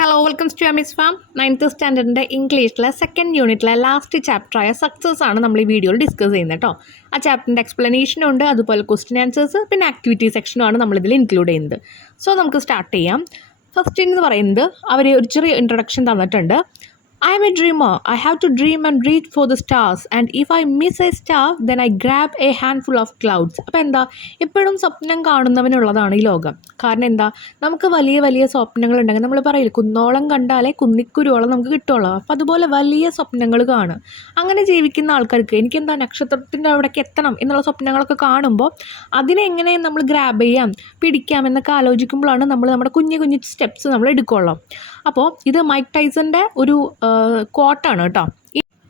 Hello welcome to Ami's farm. 9th സ്റ്റാൻഡേർഡിൻ്റെ ഇംഗ്ലീഷിലെ second യൂണിറ്റിലെ ലാസ്റ്റ് ചാപ്റ്ററായ സക്സസ് ആണ് നമ്മൾ ഈ വീഡിയോയിൽ ഡിസ്കസ് ചെയ്യുന്നത് കേട്ടോ. ആ ചാപ്റ്ററിൻ്റെ എക്സ്പ്ലനേഷനും ഉണ്ട്, അതുപോലെ ക്വസ്റ്റ്യൻ ആൻസേഴ്സ്, പിന്നെ ആക്ടിവിറ്റി സെക്ഷനുമാണ് നമ്മളിതിൽ ഇൻക്ലൂഡ് ചെയ്യുന്നത്. സോ നമുക്ക് സ്റ്റാർട്ട് ചെയ്യാം. ഫസ്റ്റ് എന്ന് പറയുന്നത് അവർ ഒരു ചെറിയ ഇൻട്രൊഡക്ഷൻ തന്നിട്ടുണ്ട്. I am a dreamer. I have to dream and reach for the stars. And if I miss a star, then I grab a handful of clouds. അപ്പോൾ എന്താ, എപ്പോഴും സ്വപ്നം കാണുന്നവനുള്ളതാണ് ഈ ലോകം. കാരണം എന്താ, നമുക്ക് വലിയ വലിയ സ്വപ്നങ്ങളുണ്ടെങ്കിൽ നമ്മൾ പറയില്ല, കുന്നോളം കണ്ടാലേ കുന്നിക്കുരുവോളം നമുക്ക് കിട്ടുള്ളൂ. അപ്പോൾ അതുപോലെ വലിയ സ്വപ്നങ്ങൾ കാണും. അങ്ങനെ ജീവിക്കുന്ന ആൾക്കാർക്ക് എനിക്കെന്താ നക്ഷത്രത്തിൻ്റെ അവിടേക്ക് എത്തണം എന്നുള്ള സ്വപ്നങ്ങളൊക്കെ കാണുമ്പോൾ അതിനെ എങ്ങനെ നമ്മൾ ഗ്രാബ് ചെയ്യാം, പിടിക്കാം എന്നൊക്കെ ആലോചിക്കുമ്പോഴാണ് നമ്മൾ നമ്മുടെ കുഞ്ഞു കുഞ്ഞു സ്റ്റെപ്സ് നമ്മൾ എടുക്കുള്ളൂ. അപ്പോൾ ഇത് മൈക്ക് ടൈസൻ്റെ ഒരു കോട്ടാണ് കേട്ടോ.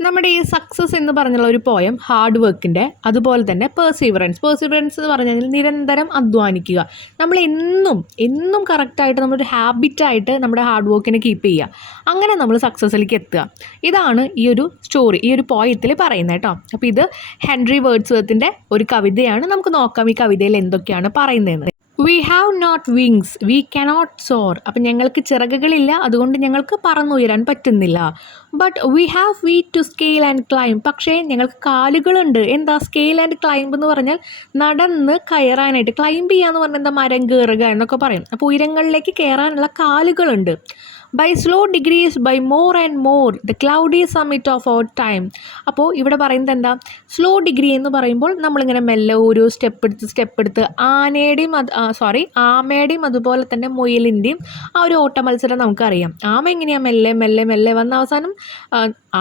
നമ്മുടെ ഈ സക്സസ് എന്ന് പറഞ്ഞുള്ള ഒരു പോയം ഹാർഡ് വർക്കിൻ്റെ, അതുപോലെ തന്നെ പേഴ്സീവറൻസ് എന്ന് പറഞ്ഞു കഴിഞ്ഞാൽ നിരന്തരം അധ്വാനിക്കുക. നമ്മൾ എന്നും കറക്റ്റായിട്ട് നമ്മളൊരു ഹാബിറ്റായിട്ട് നമ്മുടെ ഹാർഡ് വർക്കിനെ കീപ്പ് ചെയ്യുക. അങ്ങനെ നമ്മൾ സക്സസ്സിലേക്ക് എത്തുക. ഇതാണ് ഈ ഒരു സ്റ്റോറി, ഈ ഒരു പോയത്തിൽ പറയുന്നത് കേട്ടോ. അപ്പോൾ ഇത് ഹെൻറി വേർഡ്സ്വർത്തിൻ്റെ ഒരു കവിതയാണ്. നമുക്ക് നോക്കാം ഈ കവിതയിൽ എന്തൊക്കെയാണ് പറയുന്നതെന്ന്. We have not wings, we cannot soar. അപ്പം ഞങ്ങൾക്ക് ചിറകുകളില്ല, അതുകൊണ്ട് ഞങ്ങൾക്ക് പറന്നുയരാൻ പറ്റുന്നില്ല. But we have feet to scale and climb. പക്ഷേ ഞങ്ങൾക്ക് കാലുകളുണ്ട്. എന്താ സ്കെയിൽ ആൻഡ് ക്ലൈംബ് എന്ന് പറഞ്ഞാൽ നടന്ന് കയറാനായിട്ട്. ക്ലൈംബ് ചെയ്യുക എന്ന് പറഞ്ഞാൽ എന്താ, മരം കയറുക എന്നൊക്കെ പറയും. അപ്പോൾ ഉയരങ്ങളിലേക്ക് കയറാനുള്ള കാലുകളുണ്ട്. By slow degrees, by more and more, the cloudy summit of our time. അപ്പോൾ ഇവിടെ പറയുന്നത് എന്താ, സ്ലോ ഡിഗ്രി എന്ന് പറയുമ്പോൾ നമ്മളിങ്ങനെ മെല്ലെ ഓരോ സ്റ്റെപ്പ് എടുത്ത് ആമയുടെയും അതുപോലെ തന്നെ മുയലിൻ്റെയും ആ ഒരു ഓട്ട മത്സരം നമുക്കറിയാം. ആമ എങ്ങനെയാണ് മെല്ലെ വന്ന അവസാനം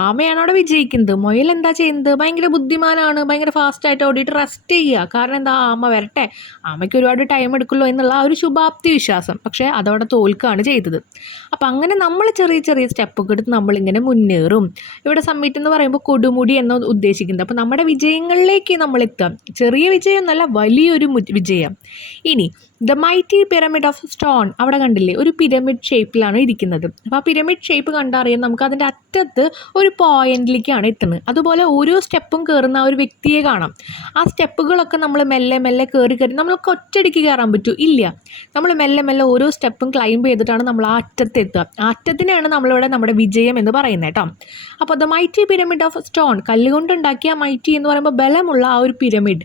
ആമയാണ് അവിടെ വിജയിക്കുന്നത്. മുയൽ എന്താ ചെയ്യുന്നത്, ഭയങ്കര ബുദ്ധിമാനാണ്, ഭയങ്കര ഫാസ്റ്റായിട്ട് ഓടിയിട്ട് റെസ്റ്റ് ചെയ്യുക. കാരണം എന്താ, ആമ വരട്ടെ, ആമയ്ക്ക് ഒരുപാട് ടൈം എടുക്കുള്ളൂ എന്നുള്ള ആ ഒരു ശുഭാപ്തി വിശ്വാസം. പക്ഷേ അതവിടെ തോൽക്കുകയാണ് ചെയ്തത്. അപ്പം അങ്ങനെ നമ്മൾ ചെറിയ സ്റ്റെപ്പൊക്കെ എടുത്ത് നമ്മളിങ്ങനെ മുന്നേറും. ഇവിടെ സമ്മിറ്റ് എന്ന് പറയുമ്പോൾ കൊടുമുടി എന്ന് ഉദ്ദേശിക്കുന്നത്. അപ്പോൾ നമ്മുടെ വിജയങ്ങളിലേക്ക് നമ്മൾ എത്താം. ചെറിയ വിജയം എന്നല്ല, വലിയൊരു വിജയം. ഇനി the mighty pyramid of stone, അവിടെ കണ്ടില്ലേ ഒരു പിരമിഡ് ഷേപ്പിലാണ് ഇരിക്കുന്നത്. അപ്പോൾ ആ പിരമിഡ് ഷേപ്പ് കണ്ടറിയാൻ നമുക്ക് അതിൻ്റെ അറ്റത്ത് ഒരു പോയിന്റിലേക്കാണ് എത്തുന്നത്. അതുപോലെ ഓരോ സ്റ്റെപ്പും കയറുന്ന ആ ഒരു വ്യക്തിയെ കാണാം. ആ സ്റ്റെപ്പുകളൊക്കെ നമ്മൾ മെല്ലെ കയറി നമ്മൾക്ക് ഒറ്റയടിക്ക് കയറാൻ പറ്റൂ ഇല്ല. നമ്മൾ മെല്ലെ ഓരോ സ്റ്റെപ്പും ക്ലൈംബ് ചെയ്തിട്ടാണ് നമ്മൾ ആ അറ്റത്തെത്തുക. ആ അറ്റത്തിനാണ് നമ്മളിവിടെ നമ്മുടെ വിജയം എന്ന് പറയുന്നത് കേട്ടോ. അപ്പോൾ the mighty pyramid of stone, കല്ലുകൊണ്ടുണ്ടാക്കിയ മൈറ്റി എന്ന് പറയുമ്പോൾ ബലമുള്ള ആ ഒരു pyramid.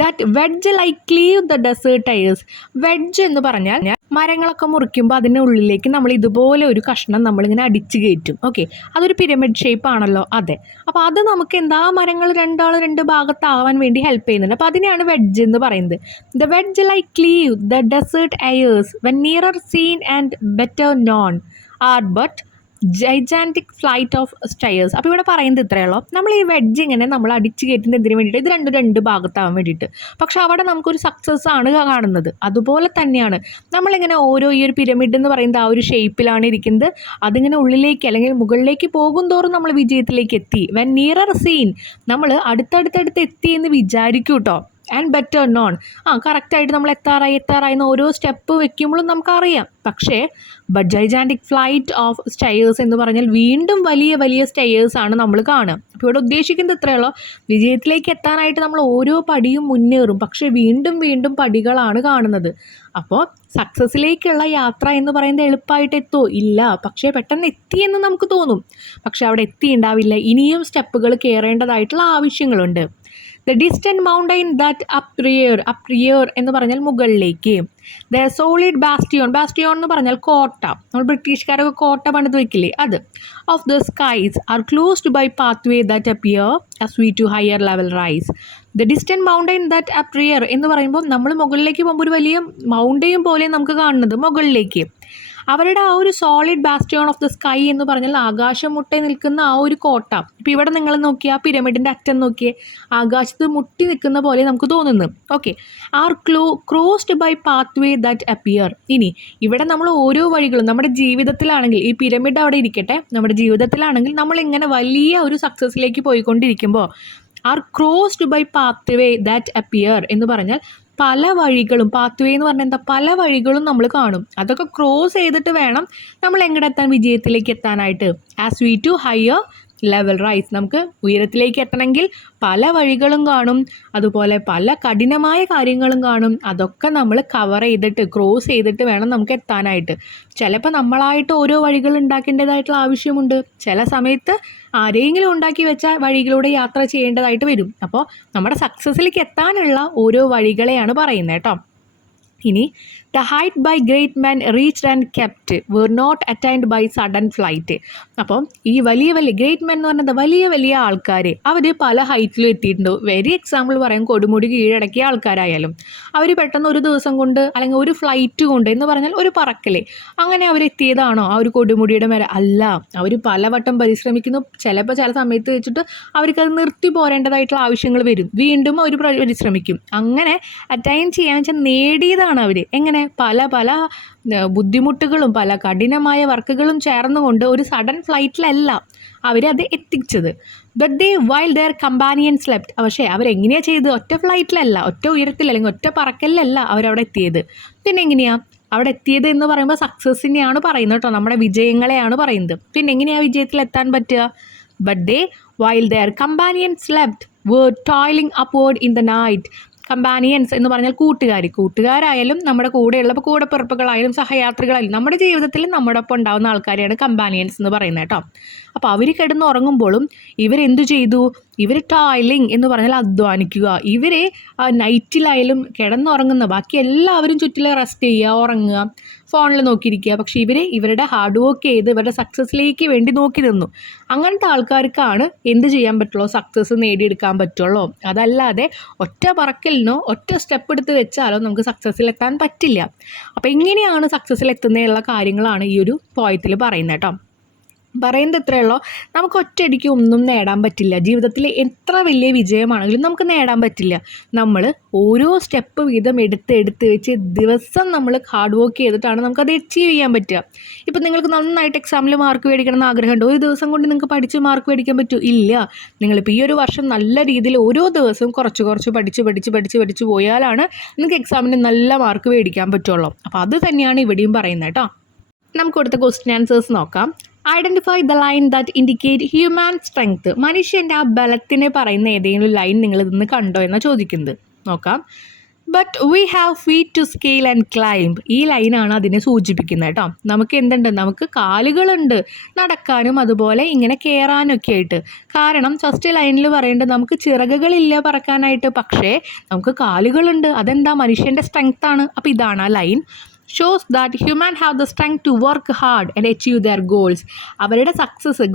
That wedge like cleave the desert airs. Wedge എന്ന് പറഞ്ഞാൽ മരങ്ങളൊക്കെ മുറിക്കുമ്പോൾ അതിൻ്റെ ഉള്ളിലേക്ക് നമ്മൾ ഇതുപോലെ ഒരു കഷ്ണം നമ്മളിങ്ങനെ അടിച്ച് കയറ്റും. ഓക്കെ, അതൊരു പിരമിഡ് ഷേപ്പ് ആണല്ലോ. അതെ, അപ്പോൾ അത് നമുക്ക് എന്താ, മരങ്ങൾ രണ്ട് ഭാഗത്താവാൻ വേണ്ടി ഹെൽപ്പ് ചെയ്യുന്നുണ്ട്. അപ്പോൾ അതിനെയാണ് വെഡ്ജ് എന്ന് പറയുന്നത്. The wedge like cleave the desert airs when nearer seen and better known are but gigantic flight of stairs. അപ്പോൾ ഇവിടെ പറയുന്നത് ഇത്രയുള്ളൂ. നമ്മൾ ഈ വെഡ്ജ് ഇങ്ങനെ നമ്മൾ അടിച്ച് കയറ്റുന്നത് എന്തിനു വേണ്ടിയിട്ട്, ഇത് രണ്ട് ഭാഗത്താവാൻ വേണ്ടിയിട്ട്. പക്ഷെ അവിടെ നമുക്കൊരു സക്സസ് ആണ് കാണുന്നത്. അതുപോലെ തന്നെയാണ് നമ്മളിങ്ങനെ ഓരോ ഈ ഒരു പിരമിഡ് എന്ന് പറയുന്നത് ആ ഒരു ഷേപ്പിലാണ് ഇരിക്കുന്നത്. അതിങ്ങനെ ഉള്ളിലേക്ക് അല്ലെങ്കിൽ മുകളിലേക്ക് പോകും തോറും നമ്മൾ വിജയത്തിലേക്ക് എത്തി. വെൻ നിയറർ സീൻ, നമ്മൾ അടുത്തടുത്ത് എത്തി എന്ന് വിചാരിക്കും കേട്ടോ. ആൻഡ് ബെറ്റർ നോൺ, കറക്റ്റായിട്ട് നമ്മൾ എത്താറായി എന്ന് ഓരോ സ്റ്റെപ്പ് വെക്കുമ്പോഴും നമുക്കറിയാം. പക്ഷേ ബട്ട് ജൈജാൻറ്റിക് ഫ്ലൈറ്റ് ഓഫ് സ്റ്റയേഴ്സ് എന്ന് പറഞ്ഞാൽ വീണ്ടും വലിയ സ്റ്റയേഴ്സാണ് നമ്മൾ കാണുക. അപ്പോൾ ഇവിടെ ഉദ്ദേശിക്കുന്നത് ഇത്രയുള്ളൂ, വിജയത്തിലേക്ക് എത്താനായിട്ട് നമ്മൾ ഓരോ പടിയും മുന്നേറും, പക്ഷേ വീണ്ടും പടികളാണ് കാണുന്നത്. അപ്പോൾ സക്സസ്സിലേക്കുള്ള യാത്ര എന്ന് പറയുന്നത് എളുപ്പമായിട്ട് എത്തുമോ ഇല്ല, പക്ഷേ പെട്ടെന്ന് എത്തിയെന്ന് നമുക്ക് തോന്നും. പക്ഷേ അവിടെ എത്തിയിട്ടുണ്ടാവില്ല, ഇനിയും സ്റ്റെപ്പുകൾ കയറേണ്ടതായിട്ടുള്ള ആവശ്യങ്ങളുണ്ട്. The distant mountain that uprear എന്ന് പറഞ്ഞാൽ മുകളിലേക്ക്. ദ സോളിഡ് ബാസ്റ്റിയോൺ എന്ന് പറഞ്ഞാൽ കോട്ട, നമ്മൾ ബ്രിട്ടീഷുകാരൊക്കെ കോട്ട പണിത് വയ്ക്കില്ലേ, അത്. Of the skies are closed by pathway that appear as we to higher level rise. The distant mountain that uprear എന്ന് പറയുമ്പോൾ നമ്മൾ മുകളിലേക്ക് പോകുമ്പോൾ ഒരു വലിയ മൗണ്ടൈൻ പോലെ നമുക്ക് കാണുന്നത് മുകളിലേക്ക്. അവരുടെ ആ ഒരു solid bastion of the sky എന്ന് പറഞ്ഞാൽ ആകാശം മുട്ടി നിൽക്കുന്ന ആ ഒരു കോട്ട. ഇപ്പോൾ ഇവിടെ നിങ്ങൾ നോക്കിയാൽ ആ പിരമിഡിൻ്റെ അറ്റം നോക്കിയേ, ആകാശത്ത് മുട്ടി നിൽക്കുന്ന പോലെ നമുക്ക് തോന്നുന്നു. Okay, are crossed by pathway that appear. ഇനി ഇവിടെ നമ്മൾ ഓരോ വഴികളും നമ്മുടെ ജീവിതത്തിലാണെങ്കിൽ, ഈ പിരമിഡ് അവിടെ ഇരിക്കട്ടെ, നമ്മുടെ ജീവിതത്തിലാണെങ്കിൽ നമ്മളിങ്ങനെ വലിയ ഒരു സക്സസ്സിലേക്ക് പോയിക്കൊണ്ടിരിക്കുമ്പോൾ are crossed by pathway that appear എന്ന് പറഞ്ഞാൽ പല വഴികളും, പാത്വേ എന്ന് പറഞ്ഞാൽ എന്താ, പല വഴികളും നമ്മൾ കാണും. അതൊക്കെ ക്രോസ് ചെയ്തിട്ട് വേണം നമ്മൾ എങ്ങോട്ടെത്താൻ, വിജയത്തിലേക്ക് എത്താനായിട്ട്. As we to higher level rise. നമുക്ക് ഉയരത്തിലേക്ക് എത്തണമെങ്കിൽ പല വഴികളും കാണും, അതുപോലെ പല കഠിനമായ കാര്യങ്ങളും കാണും. അതൊക്കെ നമ്മൾ കവർ ചെയ്തിട്ട് ക്രോസ് ചെയ്തിട്ട് വേണം നമുക്ക് എത്താനായിട്ട്. ചിലപ്പോൾ നമ്മളായിട്ട് ഓരോ വഴികൾ ഉണ്ടാക്കേണ്ടതായിട്ടുള്ള ആവശ്യമുണ്ട്. ചില സമയത്ത് ആരെങ്കിലും ഉണ്ടാക്കി വെച്ച വഴികളിലൂടെ യാത്ര ചെയ്യേണ്ടതായിട്ട് വരും. അപ്പോൾ നമ്മുടെ സക്സസ്സിലേക്ക് എത്താനുള്ള ഓരോ വഴികളെയാണ് പറയുന്നത് കേട്ടോ. ഇനി the height by great men reached and kept were not attained by sudden flight. അപ്പം ഈ വലിയ ഗ്രേറ്റ് മെൻ എന്ന് പറഞ്ഞത് വലിയ ആൾക്കാർ, അവർ പല ഹൈറ്റിലും എത്തിയിട്ടുണ്ട്. വെരി എക്സാമ്പിൾ പറയാം, കൊടുമുടി കീഴടക്കിയ ആൾക്കാരായാലും അവർ പെട്ടെന്ന് ഒരു ദിവസം കൊണ്ട് അല്ലെങ്കിൽ ഒരു ഫ്ലൈറ്റ് കൊണ്ട് എന്ന് പറഞ്ഞാൽ ഒരു പറക്കലേ അങ്ങനെ അവരെത്തിയതാണോ ആ ഒരു കൊടുമുടിയുടെ മേലെ? അല്ല, അവർ പലവട്ടം പരിശ്രമിക്കുന്നു. ചിലപ്പോൾ ചില സമയത്ത് വെച്ചിട്ട് അവർക്കത് നിർത്തി പോരേണ്ടതായിട്ടുള്ള ആവശ്യങ്ങൾ വരും, വീണ്ടും അവർ പരിശ്രമിക്കും. അങ്ങനെ അറ്റൈൻ ചെയ്യാൻ വെച്ചാൽ നേടിയതാണ് അവർ. എങ്ങനെ? പല ബുദ്ധിമുട്ടുകളും പല കഠിനമായ വർക്കുകളും ചേർന്നുകൊണ്ട് ഒരു സഡൻ ഫ്ലൈറ്റിലല്ല അവരത് എത്തിച്ചത്. But they while their companion slept. പക്ഷേ അവരെങ്ങനെയാണ് ചെയ്തത്? ഒറ്റ ഫ്ലൈറ്റിലല്ല, ഒറ്റ ഉയരത്തിൽ അല്ലെങ്കിൽ ഒറ്റ പറക്കലിലല്ല അവരവിടെ എത്തിയത്. പിന്നെ എങ്ങനെയാണ് അവിടെ എത്തിയത് എന്ന് പറയുമ്പോൾ സക്സസ്സിനെയാണ് പറയുന്നത് കേട്ടോ, നമ്മുടെ വിജയങ്ങളെയാണ് പറയുന്നത്. പിന്നെ എങ്ങനെയാണ് വിജയത്തിൽ എത്താൻ പറ്റുക? But they while their companion slept were toiling upward in the night. Companions എന്ന് പറഞ്ഞാൽ കൂട്ടുകാരായാലും നമ്മുടെ കൂടെയുള്ള കൂടെപ്പിറപ്പുകളായാലും സഹയാത്രികളായാലും നമ്മുടെ ജീവിതത്തിൽ നമ്മുടെ ഒപ്പം ഉണ്ടാകുന്ന ആൾക്കാരെയാണ് കമ്പാനിയൻസ് എന്ന് പറയുന്നത് കേട്ടോ. അപ്പോൾ അവർ കിടന്നുറങ്ങുമ്പോഴും ഇവരെന്തു ചെയ്തു? ഇവർ ടോയിലിംഗ് എന്ന് പറഞ്ഞാൽ അധ്വാനിക്കുക. ഇവർ നൈറ്റിലായാലും കിടന്നുറങ്ങുന്ന ബാക്കി എല്ലാവരും ചുറ്റിലും റെസ്റ്റ് ചെയ്യുക, ഉറങ്ങുക, ഫോണിൽ നോക്കിയിരിക്കുക. പക്ഷേ ഇവരുടെ ഹാർഡ് വർക്ക് ചെയ്ത് ഇവരുടെ സക്സസ്സിലേക്ക് വേണ്ടി നോക്കി നിന്നു. അങ്ങനത്തെ ആൾക്കാർക്കാണ് എന്ത് ചെയ്യാൻ പറ്റുള്ളൂ? സക്സസ് നേടിയെടുക്കാൻ പറ്റുള്ളൂ. അതല്ലാതെ ഒറ്റ പറക്കലിനോ ഒറ്റ സ്റ്റെപ്പ് എടുത്ത് വെച്ചാലോ നമുക്ക് സക്സസ്സിലെത്താൻ പറ്റില്ല. അപ്പോൾ എങ്ങനെയാണ് സക്സസ്സിലെത്തുന്നതിനുള്ള കാര്യങ്ങളാണ് ഈ ഒരു പോയത്തിൽ പറയുന്നത് കേട്ടോ. പറയുന്നത് ഇത്രയുള്ളൂ, നമുക്ക് ഒറ്റയടിക്ക് ഒന്നും നേടാൻ പറ്റില്ല. ജീവിതത്തിൽ എത്ര വലിയ വിജയമാണെങ്കിലും നമുക്ക് നേടാൻ പറ്റില്ല. നമ്മൾ ഓരോ സ്റ്റെപ്പ് വീതം എടുത്ത് വെച്ച് ദിവസം നമ്മൾ ഹാർഡ് വർക്ക് ചെയ്തിട്ടാണ് നമുക്കത് അച്ചീവ് ചെയ്യാൻ പറ്റുക. ഇപ്പം നിങ്ങൾക്ക് നന്നായിട്ട് എക്സാമിൽ മാർക്ക് മേടിക്കണം എന്ന് ആഗ്രഹമുണ്ട്. ഒരു ദിവസം കൊണ്ട് നിങ്ങൾക്ക് പഠിച്ച് മാർക്ക് മേടിക്കാൻ പറ്റുമോ? ഇല്ല. നിങ്ങളിപ്പോൾ ഈ ഒരു വർഷം നല്ല രീതിയിൽ ഓരോ ദിവസവും കുറച്ച് പഠിച്ച് പോയാലാണ് നിങ്ങൾക്ക് എക്സാമിന് നല്ല മാർക്ക് മേടിക്കാൻ പറ്റുള്ളൂ. അപ്പോൾ അത് തന്നെയാണ് ഇവിടെയും പറയുന്നത് കേട്ടോ. നമുക്ക് കൊടുത്ത ക്വസ്റ്റ്യൻ ആൻസേഴ്സ് നോക്കാം. Identify the line that indicate human strength. മനുഷ്യൻ്റെ ആ ബലത്തിനെ പറയുന്ന ഏതെങ്കിലും ലൈൻ നിങ്ങൾ ഇന്ന് കണ്ടോ എന്നാണ് ചോദിക്കുന്നത്. നോക്കാം. But we have feet to scale and climb. ഈ ലൈനാണ് അതിനെ സൂചിപ്പിക്കുന്നത് കേട്ടോ. നമുക്ക് എന്തുണ്ട്? നമുക്ക് കാലുകളുണ്ട് നടക്കാനും അതുപോലെ ഇങ്ങനെ കയറാനൊക്കെ ആയിട്ട്. കാരണം ഫസ്റ്റ് ലൈനിൽ പറയേണ്ടത് നമുക്ക് ചിറകുകളില്ല പറക്കാനായിട്ട്, പക്ഷേ നമുക്ക് കാലുകളുണ്ട്. അതെന്താ? മനുഷ്യൻ്റെ സ്ട്രെങ്ത് ആണ്. അപ്പോൾ ഇതാണ് ആ line. Shows that human have the strength to work hard and achieve their goals. അവരുടെ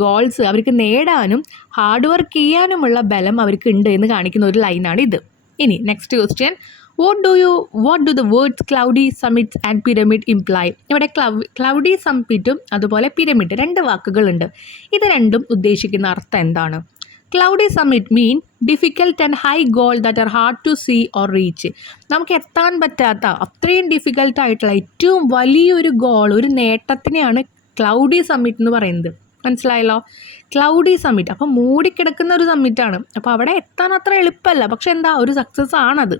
ഗോൾസ് അവർക്ക് നേടാനും ഹാർഡ് വർക്ക് ചെയ്യാനുമുള്ള ബലം അവർക്ക് ഉണ്ട് എന്ന് കാണിക്കുന്ന ഒരു ലൈനാണ് ഇത്. ഇനി next question, what do the words cloudy summits and pyramid imply. ഇവിടെ ക്ലൗഡി സമ്മിറ്റും അതുപോലെ പിരമിഡ് 2 വാക്കുകളുണ്ട്. ഇത് രണ്ടും ഉദ്ദേശിക്കുന്ന അർത്ഥം എന്താണ്? Cloudy summit mean difficult and high goal that are hard to see or reach. നമുക്ക് എത്താൻ പറ്റാത്ത അത്രയും ഡിഫിക്കൽട്ടായിട്ടുള്ള ഏറ്റവും വലിയൊരു ഗോൾ, ഒരു നേട്ടത്തിനെയാണ് ക്ലൗഡി സമ്മിറ്റ് എന്ന് പറയുന്നത്. മനസ്സിലായല്ലോ? ക്ലൗഡി സമ്മിറ്റ് അപ്പോൾ മൂടിക്കിടക്കുന്ന ഒരു സമ്മിറ്റാണ്. അപ്പോൾ അവിടെ എത്താൻ അത്ര എളുപ്പമല്ല, പക്ഷെ എന്താ ഒരു സക്സസ് ആണത്.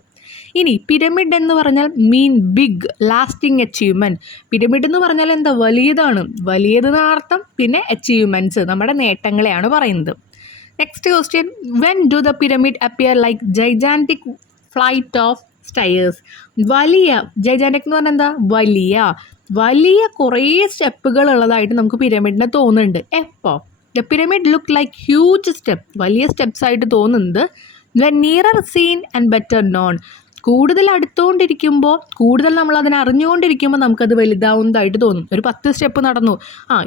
ഇനി പിരമിഡ് എന്ന് പറഞ്ഞാൽ മീൻ ബിഗ് ലാസ്റ്റിംഗ് അച്ചീവ്മെൻറ്റ്. പിരമിഡ് എന്ന് പറഞ്ഞാൽ എന്താ? വലിയതെന്ന് അർത്ഥം. പിന്നെ അച്ചീവ്മെൻറ്റ്സ് നമ്മുടെ നേട്ടങ്ങളെയാണ് പറയുന്നത്. Next question, when do the pyramid appear like gigantic flight of stairs. Gigantic എന്ന് പറഞ്ഞാൽ എന്താ? വലിയ കുറേ സ്റ്റെപ്പുകൾ ഉള്ളതായിട്ട് നമുക്ക് പിരമിഡിനെ തോന്നുന്നുണ്ട്. എപ്പോൾ? The pyramid look like huge step. വലിയ സ്റ്റെപ്സ് ആയിട്ട് തോന്നുന്നത് when nearer seen and better known. കൂടുതൽ അടുത്തുകൊണ്ടിരിക്കുമ്പോൾ, കൂടുതൽ നമ്മൾ അതിനെ അറിഞ്ഞുകൊണ്ടിരിക്കുമ്പോൾ നമുക്കത് വലുതാവുന്നതായിട്ട് തോന്നും. ഒരു 10 സ്റ്റെപ്പ് നടന്നു,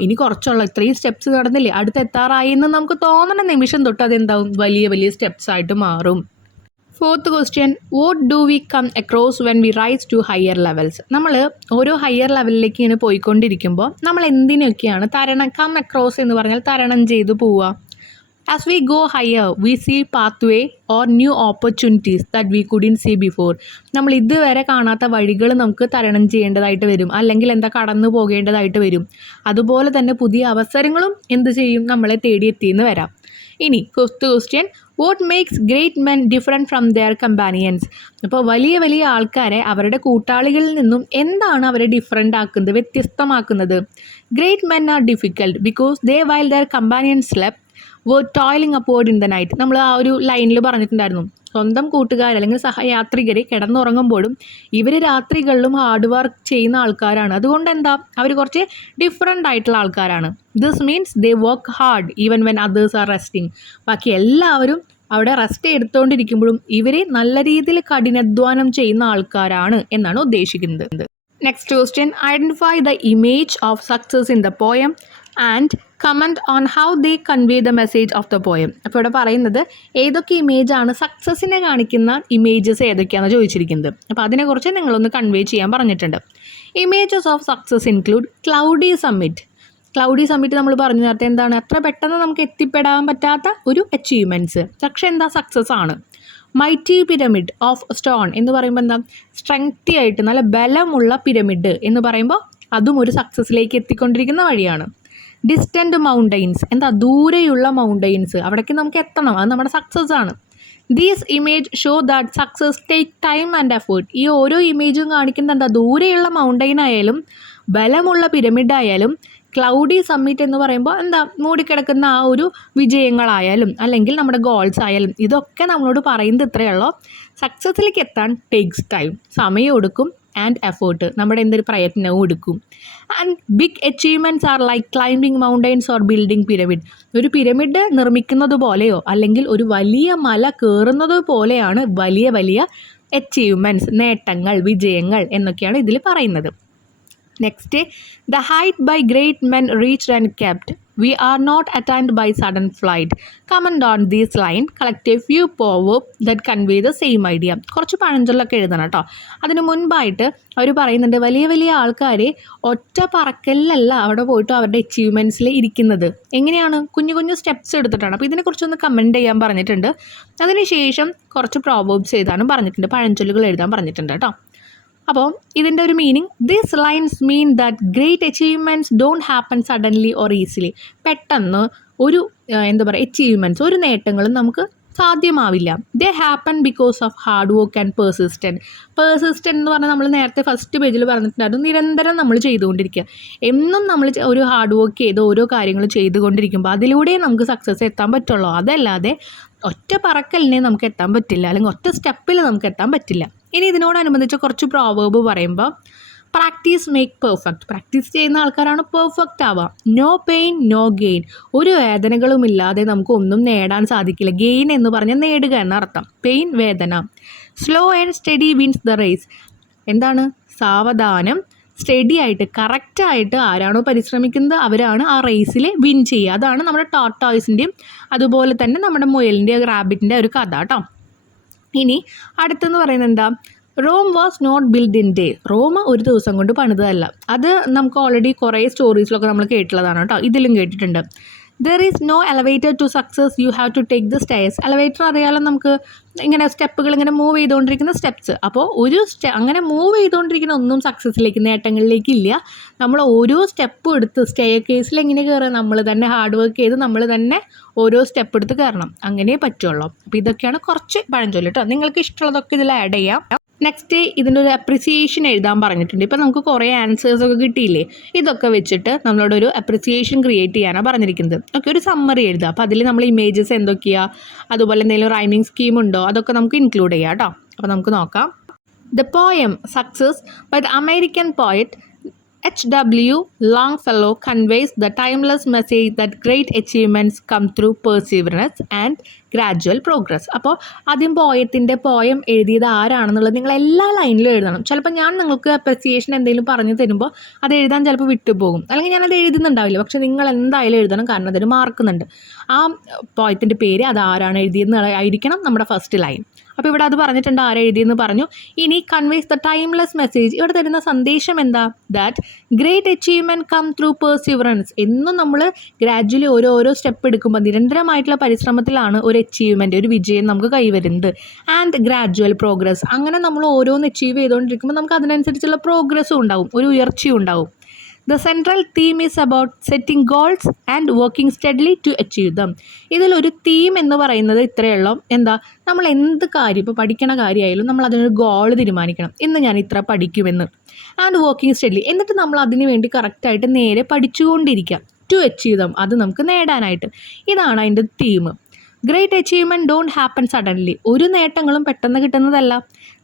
ഇനി കുറച്ചുള്ള ഇത്രയും സ്റ്റെപ്സ് നടന്നില്ലേ, അടുത്തെത്താറായി എന്ന് നമുക്ക് തോന്നുന്ന നിമിഷം തൊട്ട് അതെന്താവും? വലിയ സ്റ്റെപ്സ് ആയിട്ട് മാറും. Fourth question, what do we come across when we rise to higher levels. നമ്മൾ ഓരോ ഹയർ ലെവലിലേക്ക് ഇങ്ങനെ പോയിക്കൊണ്ടിരിക്കുമ്പോൾ നമ്മൾ എന്തിനൊക്കെയാണ് കം അക്രോസ് എന്ന് പറഞ്ഞാൽ തരണം ചെയ്തു പോവുക. As we go higher we see pathway or new opportunities that we couldn't see before. നമ്മൾ ഇതുവരെ കാണാത്ത വഴികൾ നമുക്ക് തരണം ചെയ്യേണ്ടതായിട്ട് വരും, അല്ലെങ്കിൽ കടന്നു പോകേണ്ടതായിട്ട് വരും. അതുപോലെ തന്നെ പുതിയ അവസരങ്ങളും എന്ത് ചെയ്യും? നമ്മളെ തേടിയെത്തിയെന്ന് വരാം. ഇനി fifth question, what makes great men different from their companions. അപ്പോൾ വലിയ ആൾക്കാരെ അവരുടെ കൂട്ടാളികളിൽ നിന്നും എന്താണ് അവരെ ഡിഫറെൻ്റ് ആക്കുന്നത്, വ്യത്യസ്തമാക്കുന്നത്? Great men are difficult because they while their companions slept were toiling upward in the night. നമ്മൾ ആ ഒരു ലൈനിൽ പറഞ്ഞിട്ടുണ്ടായിരുന്നു, സ്വന്തം കൂട്ടുകാർ അല്ലെങ്കിൽ സഹയാത്രികർ കിടന്നുറങ്ങുമ്പോഴും ഇവർ രാത്രികളിലും ഹാർഡ് വർക്ക് ചെയ്യുന്ന ആൾക്കാരാണ്. അതുകൊണ്ട് എന്താ, അവർ കുറച്ച് ഡിഫറെൻ്റ് ആയിട്ടുള്ള ആൾക്കാരാണ്. This means they work hard even when others are resting. ബാക്കി എല്ലാവരും അവിടെ റെസ്റ്റ് എടുത്തുകൊണ്ടിരിക്കുമ്പോഴും ഇവർ നല്ല രീതിയിൽ കഠിനാധ്വാനം ചെയ്യുന്ന ആൾക്കാരാണ് എന്നാണ് ഉദ്ദേശിക്കുന്നത്. Next question, identify the image of success in the poem and comment on how they convey the message of the poem. അപ്പോൾ ഇവിടെ പറയുന്നത് ഏതൊക്കെ ഇമേജാണ് സക്സസ്സിനെ കാണിക്കുന്ന ഇമേജസ് ഏതൊക്കെയാണെന്ന് ചോദിച്ചിരിക്കുന്നത്. അപ്പോൾ അതിനെക്കുറിച്ച് നിങ്ങളൊന്ന് കൺവേ ചെയ്യാൻ പറഞ്ഞിട്ടുണ്ട്. Images of success include cloudy summit. Cloudy summit നമ്മൾ പറഞ്ഞു നേരത്തെ എന്താണ്, അത്ര പെട്ടെന്ന് നമുക്ക് എത്തിപ്പെടാൻ പറ്റാത്ത ഒരു അച്ചീവ്മെൻറ്റ്സ്, പക്ഷേ എന്താ സക്സസ് ആണ്. മൈറ്റി പിരമിഡ് ഓഫ് സ്റ്റോൺ എന്ന് പറയുമ്പോൾ എന്താ, സ്ട്രെങ്തി ആയിട്ട് നല്ല ബലമുള്ള പിരമിഡ് എന്ന് പറയുമ്പോൾ അതും ഒരു സക്സസ്സിലേക്ക് എത്തിക്കൊണ്ടിരിക്കുന്ന വഴിയാണ്. ഡിസ്റ്റൻറ്റ് മൗണ്ടെയിൻസ്, എന്താ ദൂരെയുള്ള മൗണ്ടെയിൻസ്, അവിടേക്ക് നമുക്ക് എത്തണം, അത് നമ്മുടെ സക്സസ് ആണ്. These image show that success take time and effort. ഈ ഓരോ ഇമേജും കാണിക്കുന്നത് എന്താ, ദൂരെയുള്ള മൗണ്ടെയിൻ ആയാലും ബലമുള്ള പിരമിഡ് ആയാലും ക്ലൗഡി സമ്മിറ്റ് എന്ന് പറയുമ്പോൾ എന്താ, മൂടിക്കിടക്കുന്ന ആ ഒരു വിജയങ്ങളായാലും അല്ലെങ്കിൽ നമ്മുടെ ഗോൾസ് ആയാലും ഇതൊക്കെ നമ്മളോട് പറയുന്നത് ഇത്രയുള്ളൂ, സക്സസ്സിലേക്ക് എത്താൻ ടേക്സ് ടൈം, സമയം എടുക്കും, ആൻഡ് എഫേർട്ട്, നമ്മുടെ എന്തൊരു പ്രയത്നവും എടുക്കും. And big achievements are like climbing mountains or building pyramid. ഒരു പിരമിഡ് നിർമ്മിക്കുന്നത് പോലെയോ അല്ലെങ്കിൽ ഒരു വലിയ മല കയറുന്നത് പോലെയാണ് വലിയ വലിയ അച്ചീവ്മെൻറ്റ്സ്, നേട്ടങ്ങൾ, വിജയങ്ങൾ എന്നൊക്കെയാണ് ഇതിൽ പറയുന്നത്. Next, the height by great men reached and kept, we are not attained by sudden flight. Comment on these line, collect a few proverb that convey the same idea. കുറച്ച് പഴഞ്ചൊല്ലൊക്കെ എഴുതണം കേട്ടോ. അതിന് മുൻപായിട്ട് അവർ പറയുന്നുണ്ട്, വലിയ വലിയ ആൾക്കാർ ഒറ്റ പറക്കലിലല്ല അവിടെ പോയിട്ട് അവരുടെ അച്ചീവ്മെൻറ്റ്സിൽ ഇരിക്കുന്നത്. എങ്ങനെയാണ്, കുഞ്ഞു കുഞ്ഞു സ്റ്റെപ്സ് എടുത്തിട്ടാണ്. അപ്പോൾ ഇതിനെക്കുറിച്ചൊന്ന് കമൻറ്റ് ചെയ്യാൻ പറഞ്ഞിട്ടുണ്ട്. അതിനുശേഷം കുറച്ച് പ്രോവേർബ്സ് എഴുതാനും പറഞ്ഞിട്ടുണ്ട്, പഴഞ്ചൊല്ലുകൾ എഴുതാൻ പറഞ്ഞിട്ടുണ്ട് കേട്ടോ. അപ്പോൾ ഇതിൻ്റെ ഒരു meaning, these lines mean that great achievements don't happen suddenly or easily. പെട്ടെന്ന് ഒരു എന്താ പറയുക അച്ചീവ്മെൻറ്റ്സ്, ഒരു നേട്ടങ്ങളും നമുക്ക് സാധ്യമാവില്ല. They happen because of hard work and persistent. Persistent എന്ന് പറഞ്ഞാൽ നമ്മൾ നേരത്തെ ഫസ്റ്റ് പേജിൽ പറഞ്ഞിട്ടുണ്ടായിരുന്നു, നിരന്തരം നമ്മൾ ചെയ്തുകൊണ്ടിരിക്കുക. എന്നും നമ്മൾ ഒരു ഹാർഡ് വർക്ക് ചെയ്ത് ഓരോ കാര്യങ്ങൾ ചെയ്തുകൊണ്ടിരിക്കുമ്പോൾ അതിലൂടെ നമുക്ക് സക്സസ് എത്താൻ പറ്റുള്ളൂ. അതല്ലാതെ ഒറ്റ പറക്കലിനെ നമുക്ക് എത്താൻ പറ്റില്ല, അല്ലെങ്കിൽ ഒറ്റ സ്റ്റെപ്പിൽ നമുക്ക് എത്താൻ പറ്റില്ല. ഇനി ഇതിനോടനുബന്ധിച്ച് കുറച്ച് പ്രോവേർബ് പറയുമ്പോൾ, പ്രാക്ടീസ് മേക്ക് പെർഫെക്റ്റ്. പ്രാക്ടീസ് ചെയ്യുന്ന ആൾക്കാരാണ് പെർഫെക്റ്റ് ആവുക. No pain no gain. ഒരു വേദനകളും ഇല്ലാതെ നമുക്ക് ഒന്നും നേടാൻ സാധിക്കില്ല. ഗെയിൻ എന്ന് പറഞ്ഞാൽ നേടുക എന്നർത്ഥം, പെയിൻ വേദന. Slow and steady wins the race. എന്താണ്, സാവധാനം സ്റ്റഡി ആയിട്ട് കറക്റ്റായിട്ട് ആരാണോ പരിശ്രമിക്കുന്നത് അവരാണ് ആ റേസിൽ വിൻ ചെയ്യുക. അതാണ് നമ്മുടെ ടോർട്ടോയ്സിൻ്റെയും അതുപോലെ തന്നെ നമ്മുടെ മുയലിൻ്റെ റാബിറ്റിൻ്റെ ഒരു കഥ കേട്ടോ. ഇനി അടുത്തെന്ന് പറയുന്നത് എന്താ, Rome was not build in day. റോമ ഒരു ദിവസം കൊണ്ട് പണിതതല്ല. അത് നമുക്ക് ഓൾറെഡി കുറേ സ്റ്റോറീസിലൊക്കെ നമ്മൾ കേട്ടിട്ടുള്ളതാണ് കേട്ടോ, ഇതിലും കേട്ടിട്ടുണ്ട്. There is no elevator to success, you have to take the stairs. Elevator അറിയാലോ നമുക്ക്, ഇങ്ങനെ സ്റ്റെപ്പുകൾ ഇങ്ങനെ മൂവ് ചെയ്തുകൊണ്ടിരിക്കുന്ന സ്റ്റെപ്സ്. അപ്പോൾ ഒരു അങ്ങനെ മൂവ് ചെയ്തുകൊണ്ടിരിക്കുന്ന ഒന്നും സക്സസ്സിലേക്ക്, നേട്ടങ്ങളിലേക്ക് ഇല്ല. നമ്മൾ ഓരോ സ്റ്റെപ്പും എടുത്ത് സ്റ്റെയർ കേസിൽ എങ്ങനെ കയറുക, നമ്മൾ തന്നെ ഹാർഡ് വർക്ക് ചെയ്ത് നമ്മൾ തന്നെ ഓരോ സ്റ്റെപ്പ് എടുത്ത് കയറണം, അങ്ങനെ പറ്റുള്ളൂ. അപ്പോൾ ഇതൊക്കെയാണ് കുറച്ച് പഴഞ്ചൊല്ല് കേട്ടോ. നിങ്ങൾക്ക് ഇഷ്ടമുള്ളതൊക്കെ ഇതിൽ ആഡ് ചെയ്യാം. നെക്സ്റ്റ്, ഇതിൻ്റെ ഒരു അപ്രിസിയേഷൻ എഴുതാൻ പറഞ്ഞിട്ടുണ്ട്. ഇപ്പോൾ നമുക്ക് കുറേ ആൻസേഴ്സൊക്കെ കിട്ടിയില്ലേ, ഇതൊക്കെ വെച്ചിട്ട് നമ്മളോട് ഒരു അപ്രിസിയേഷൻ ക്രിയേറ്റ് ചെയ്യാനാണ് പറഞ്ഞിരിക്കുന്നത്. ഓക്കെ, ഒരു സമ്മറി എഴുതുക. അപ്പോൾ അതിൽ നമ്മൾ ഇമേജസ് എന്തൊക്കെയാണ്, അതുപോലെ എന്തെങ്കിലും റൈമിംഗ് സ്കീം ഉണ്ടോ, അതൊക്കെ നമുക്ക് ഇൻക്ലൂഡ് ചെയ്യാം കേട്ടോ. അപ്പോൾ നമുക്ക് നോക്കാം. The poem success by the American poet H.W. Longfellow conveys the timeless message that great achievements come through perseverance and gradual progress. അപ്പോൾ ആദ്യം പോയം എഴുതിയത് ആരാണെന്നുള്ളത് നിങ്ങൾ എല്ലാ ലൈനിലും എഴുതണം. ചിലപ്പോൾ ഞാൻ നിങ്ങൾക്ക് അപ്രിസിയേഷൻ എന്തെങ്കിലും പറഞ്ഞു തരുമ്പോൾ അത് എഴുതാൻ ചിലപ്പോൾ വിട്ടുപോകും, അല്ലെങ്കിൽ ഞാനത് എഴുതുന്നുണ്ടാവില്ല. പക്ഷേ നിങ്ങൾ എന്തായാലും എഴുതണം, കാരണം അതിന് മാർക്കുന്നുണ്ട്. ആ പോയത്തിൻ്റെ പേര്, അത് ആരാണ് എഴുതിയെന്ന് ആയിരിക്കണം നമ്മുടെ ഫസ്റ്റ് ലൈൻ. അപ്പോൾ ഇവിടെ അത് പറഞ്ഞിട്ടുണ്ട്, ആരെഴുതിയെന്ന് പറഞ്ഞു. ഇനി കൺവേസ് ദ ടൈംലെസ് മെസ്സേജ്. ഇവിടെ തരുന്ന സന്ദേശം എന്താ, that great achievement come through perseverance. എന്നും നമ്മൾ ഗ്രാജ്വലി ഓരോ സ്റ്റെപ്പ് എടുക്കുമ്പോൾ നിരന്തരമായിട്ടുള്ള പരിശ്രമത്തിലാണ് ഒരു അച്ചീവ്മെൻറ്റ്, ഒരു വിജയം നമുക്ക് കൈവരുന്നത്. And gradual progress. അങ്ങനെ നമ്മൾ ഓരോന്ന് അച്ചീവ് ചെയ്തുകൊണ്ടിരിക്കുമ്പോൾ നമുക്ക് അതിനനുസരിച്ചുള്ള പ്രോഗ്രസ്സും ഉണ്ടാവും, ഒരു ഉയർച്ചയും ഉണ്ടാവും. The central theme is about setting goals and working steadily to achieve them. ഇതിലൊരു തീം എന്ന് പറയുന്നത് ഇത്രയേ ഉള്ളൂ. എന്താ, നമ്മൾ എന്ത് കാര്യം, ഇപ്പോൾ പഠിക്കണ കാര്യമായാലും നമ്മൾ അതിനൊരു ഗോൾ തീരുമാനിക്കണം, ഇന്ന് ഞാൻ ഇത്ര പഠിക്കുമെന്ന്. ആൻഡ് വർക്കിംഗ് സ്റ്റഡി, എന്നിട്ട് നമ്മൾ അതിന് വേണ്ടി കറക്റ്റായിട്ട് നേരെ പഠിച്ചുകൊണ്ടിരിക്കുക. ടു അച്ചീവ് ദം, അത് നമുക്ക് നേടാനായിട്ട്. ഇതാണ് അതിൻ്റെ theme. Great achievement don't happen suddenly, ഒരു നേട്ടങ്ങളും പെട്ടെന്ന് കിട്ടുന്നതല്ല.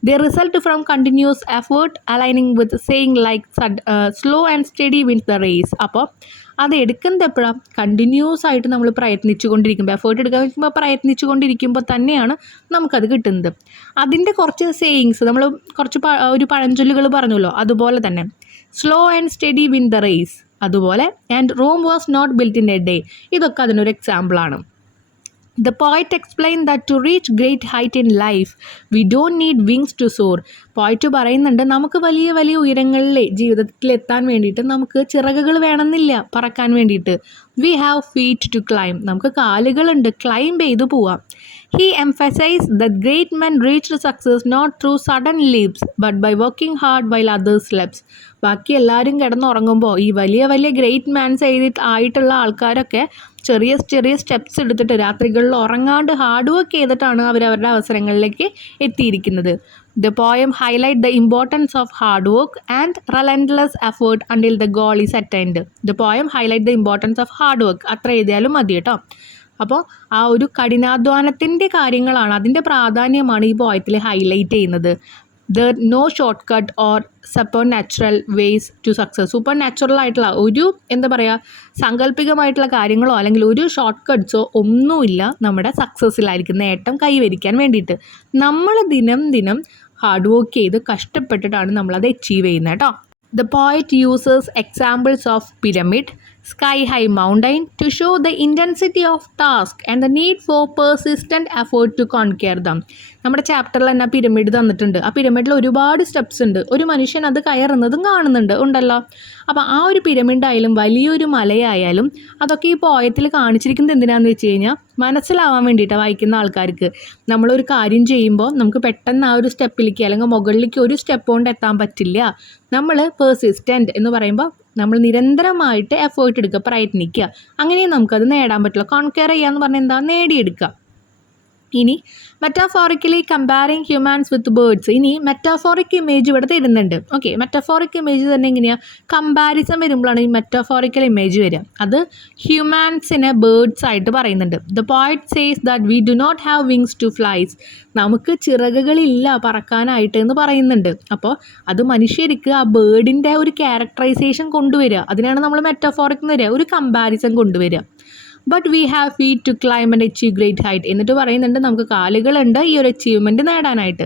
The result from continuous effort aligning with saying like slow and steady wins the race. അപ്പോൾ അത് എടുക്കുന്നത് എപ്പോഴാണ്? കണ്ടിന്യൂസ് ആയിട്ട് നമ്മൾ പ്രയത്നിച്ചു കൊണ്ടിരിക്കുമ്പോൾ, എഫേർട്ട് എടുക്കാൻ വയ്ക്കുമ്പോൾ പ്രയത്നിച്ചു കൊണ്ടിരിക്കുമ്പോൾ തന്നെയാണ് നമുക്കത് കിട്ടുന്നത്. അതിൻ്റെ കുറച്ച് സേയിങ്സ് നമ്മൾ കുറച്ച് ഒരു പഴഞ്ചൊല്ലുകൾ പറഞ്ഞല്ലോ, അതുപോലെ തന്നെ slow and steady win the race, അതുപോലെ and Rome was not built in a day, ഇതൊക്കെ അതിനൊരു എക്സാമ്പിളാണ്. The poet explained that to reach great height in life, we don't need wings to soar. പോയിറ്റ് പറയുന്നുണ്ട്, നമുക്ക് വലിയ വലിയ ഉയരങ്ങളിൽ ജീവിതത്തിൽ എത്താൻ വേണ്ടിയിട്ട് നമുക്ക് ചിറകുകൾ വേണമെന്നില്ല പറക്കാൻ വേണ്ടിയിട്ട്. We have feet to climb, നമുക്ക് കാലുകളുണ്ട്, ക്ലൈംബ് ചെയ്തു പോവാം. He emphasized that great men reached success not through sudden leaps but by working hard while others slept. ബാക്കി എല്ലാവരും കിടന്നുറങ്ങുമ്പോൾ ഈ വലിയ വലിയ ഗ്രേറ്റ് മാൻസ് ആയിട്ടുള്ള ആൾക്കാരൊക്കെ ചെറിയ ചെറിയ സ്റ്റെപ്സ് എടുത്തിട്ട് രാത്രികളിൽ ഉറങ്ങാണ്ട് ഹാർഡ് വർക്ക് ചെയ്തിട്ടാണ് അവരവരുടെ അവസരങ്ങളിലേക്ക് എത്തിയിരിക്കുന്നത്. The poem highlights the importance of hard work and relentless effort until the goal is attained. The poem highlights the importance of hard work. അത്ര എഴുതിയാലും മതി കേട്ടോ. അപ്പോൾ ആ ഒരു കഠിനാധ്വാനത്തിൻ്റെ കാര്യങ്ങളാണ്, അതിൻ്റെ പ്രാധാന്യമാണ് ഈ പോയത്തിൽ ഹൈലൈറ്റ് ചെയ്യുന്നത്. There no short cut or supernatural ways to success. Supernatural ആയിട്ടുള്ള ഒരു എന്താ പറയുക സാങ്കല്പികമായിട്ടുള്ള കാര്യങ്ങളോ അല്ലെങ്കിൽ ഒരു ഷോർട്ട് കട്ട്സോ ഒന്നുമില്ല നമ്മുടെ സക്സസ്സിലായിരിക്കും നേട്ടം കൈവരിക്കാൻ വേണ്ടിയിട്ട്. നമ്മൾ ദിനം ദിനം ഹാർഡ് വർക്ക് ചെയ്ത് കഷ്ടപ്പെട്ടിട്ടാണ് നമ്മളത് അച്ചീവ് ചെയ്യുന്നത് കേട്ടോ. The poet uses examples of pyramid, sky-high mountain to show the intensity of task and the need for persistent effort to conquer them. നമ്മുടെ ചാപ്റ്ററിൽ തന്നെ പിരമിഡ് തന്നിട്ടുണ്ട്. ആ പിരമിഡിൽ ഒരുപാട് സ്റ്റെപ്സ് ഉണ്ട്. ഒരു മനുഷ്യൻ അത് കയറുന്നതും കാണുന്നുണ്ട് ഉണ്ടല്ലോ. അപ്പോൾ ആ ഒരു പിരമിഡായാലും വലിയൊരു മലയായാലും അതൊക്കെ ഈ പോയത്തിൽ കാണിച്ചിരിക്കുന്നത് എന്തിനാണെന്ന് വെച്ച് കഴിഞ്ഞാൽ മനസ്സിലാവാൻ വേണ്ടിയിട്ടാണ് വായിക്കുന്ന ആൾക്കാർക്ക്. നമ്മളൊരു കാര്യം ചെയ്യുമ്പോൾ നമുക്ക് പെട്ടെന്ന് ആ ഒരു സ്റ്റെപ്പിലേക്ക് അല്ലെങ്കിൽ മുകളിലേക്ക് ഒരു സ്റ്റെപ്പ് കൊണ്ട് എത്താൻ പറ്റില്ല. നമ്മൾ പേഴ്സിസ്റ്റൻ്റ് എന്ന് പറയുമ്പോൾ നമ്മൾ നിരന്തരമായിട്ട് എഫേർട്ട് എടുക്കുക, പ്രയത്നിക്കുക, അങ്ങനെ നമുക്കത് നേടാൻ പറ്റില്ല. കോൺക്വയർ ചെയ്യുക എന്ന് പറഞ്ഞാൽ എന്താ? നേടിയെടുക്കുക. ഇനി മെറ്റാഫോറിക്കലി കമ്പയറിങ് ഹ്യൂമാൻസ് വിത്ത് ബേർഡ്സ്. ഇനി മെറ്റാഫോറിക് ഇമേജ് ഇവിടെ തരുന്നുണ്ട്. ഓക്കെ, മെറ്റാഫോറിക് ഇമേജ് തന്നെ എങ്ങനെയാണ്? കമ്പാരിസൺ വരുമ്പോഴാണ് ഈ മെറ്റാഫോറിക്കൽ ഇമേജ് വരിക. അത് ഹ്യൂമാൻസിനെ ബേർഡ്സ് ആയിട്ട് പറയുന്നുണ്ട്. The poet says that we do not have wings to flies. നമുക്ക് ചിറകുകളില്ല പറക്കാനായിട്ട് എന്ന് പറയുന്നുണ്ട്. അപ്പോൾ അത് മനുഷ്യർക്ക് ആ ബേർഡിൻ്റെ ഒരു ക്യാരക്ടറൈസേഷൻ കൊണ്ടുവരിക, അതിനാണ് നമ്മൾ മെറ്റാഫോറിക് എന്ന് വരിക, ഒരു കമ്പാരിസൺ കൊണ്ടുവരിക. But we have feet to climb and achieve great height. എന്നിട്ട് പറയുന്നുണ്ട് നമുക്ക് കാലുകളുണ്ട് ഈ ഒരു അച്ചീവ്മെൻറ്റ് നേടാനായിട്ട്.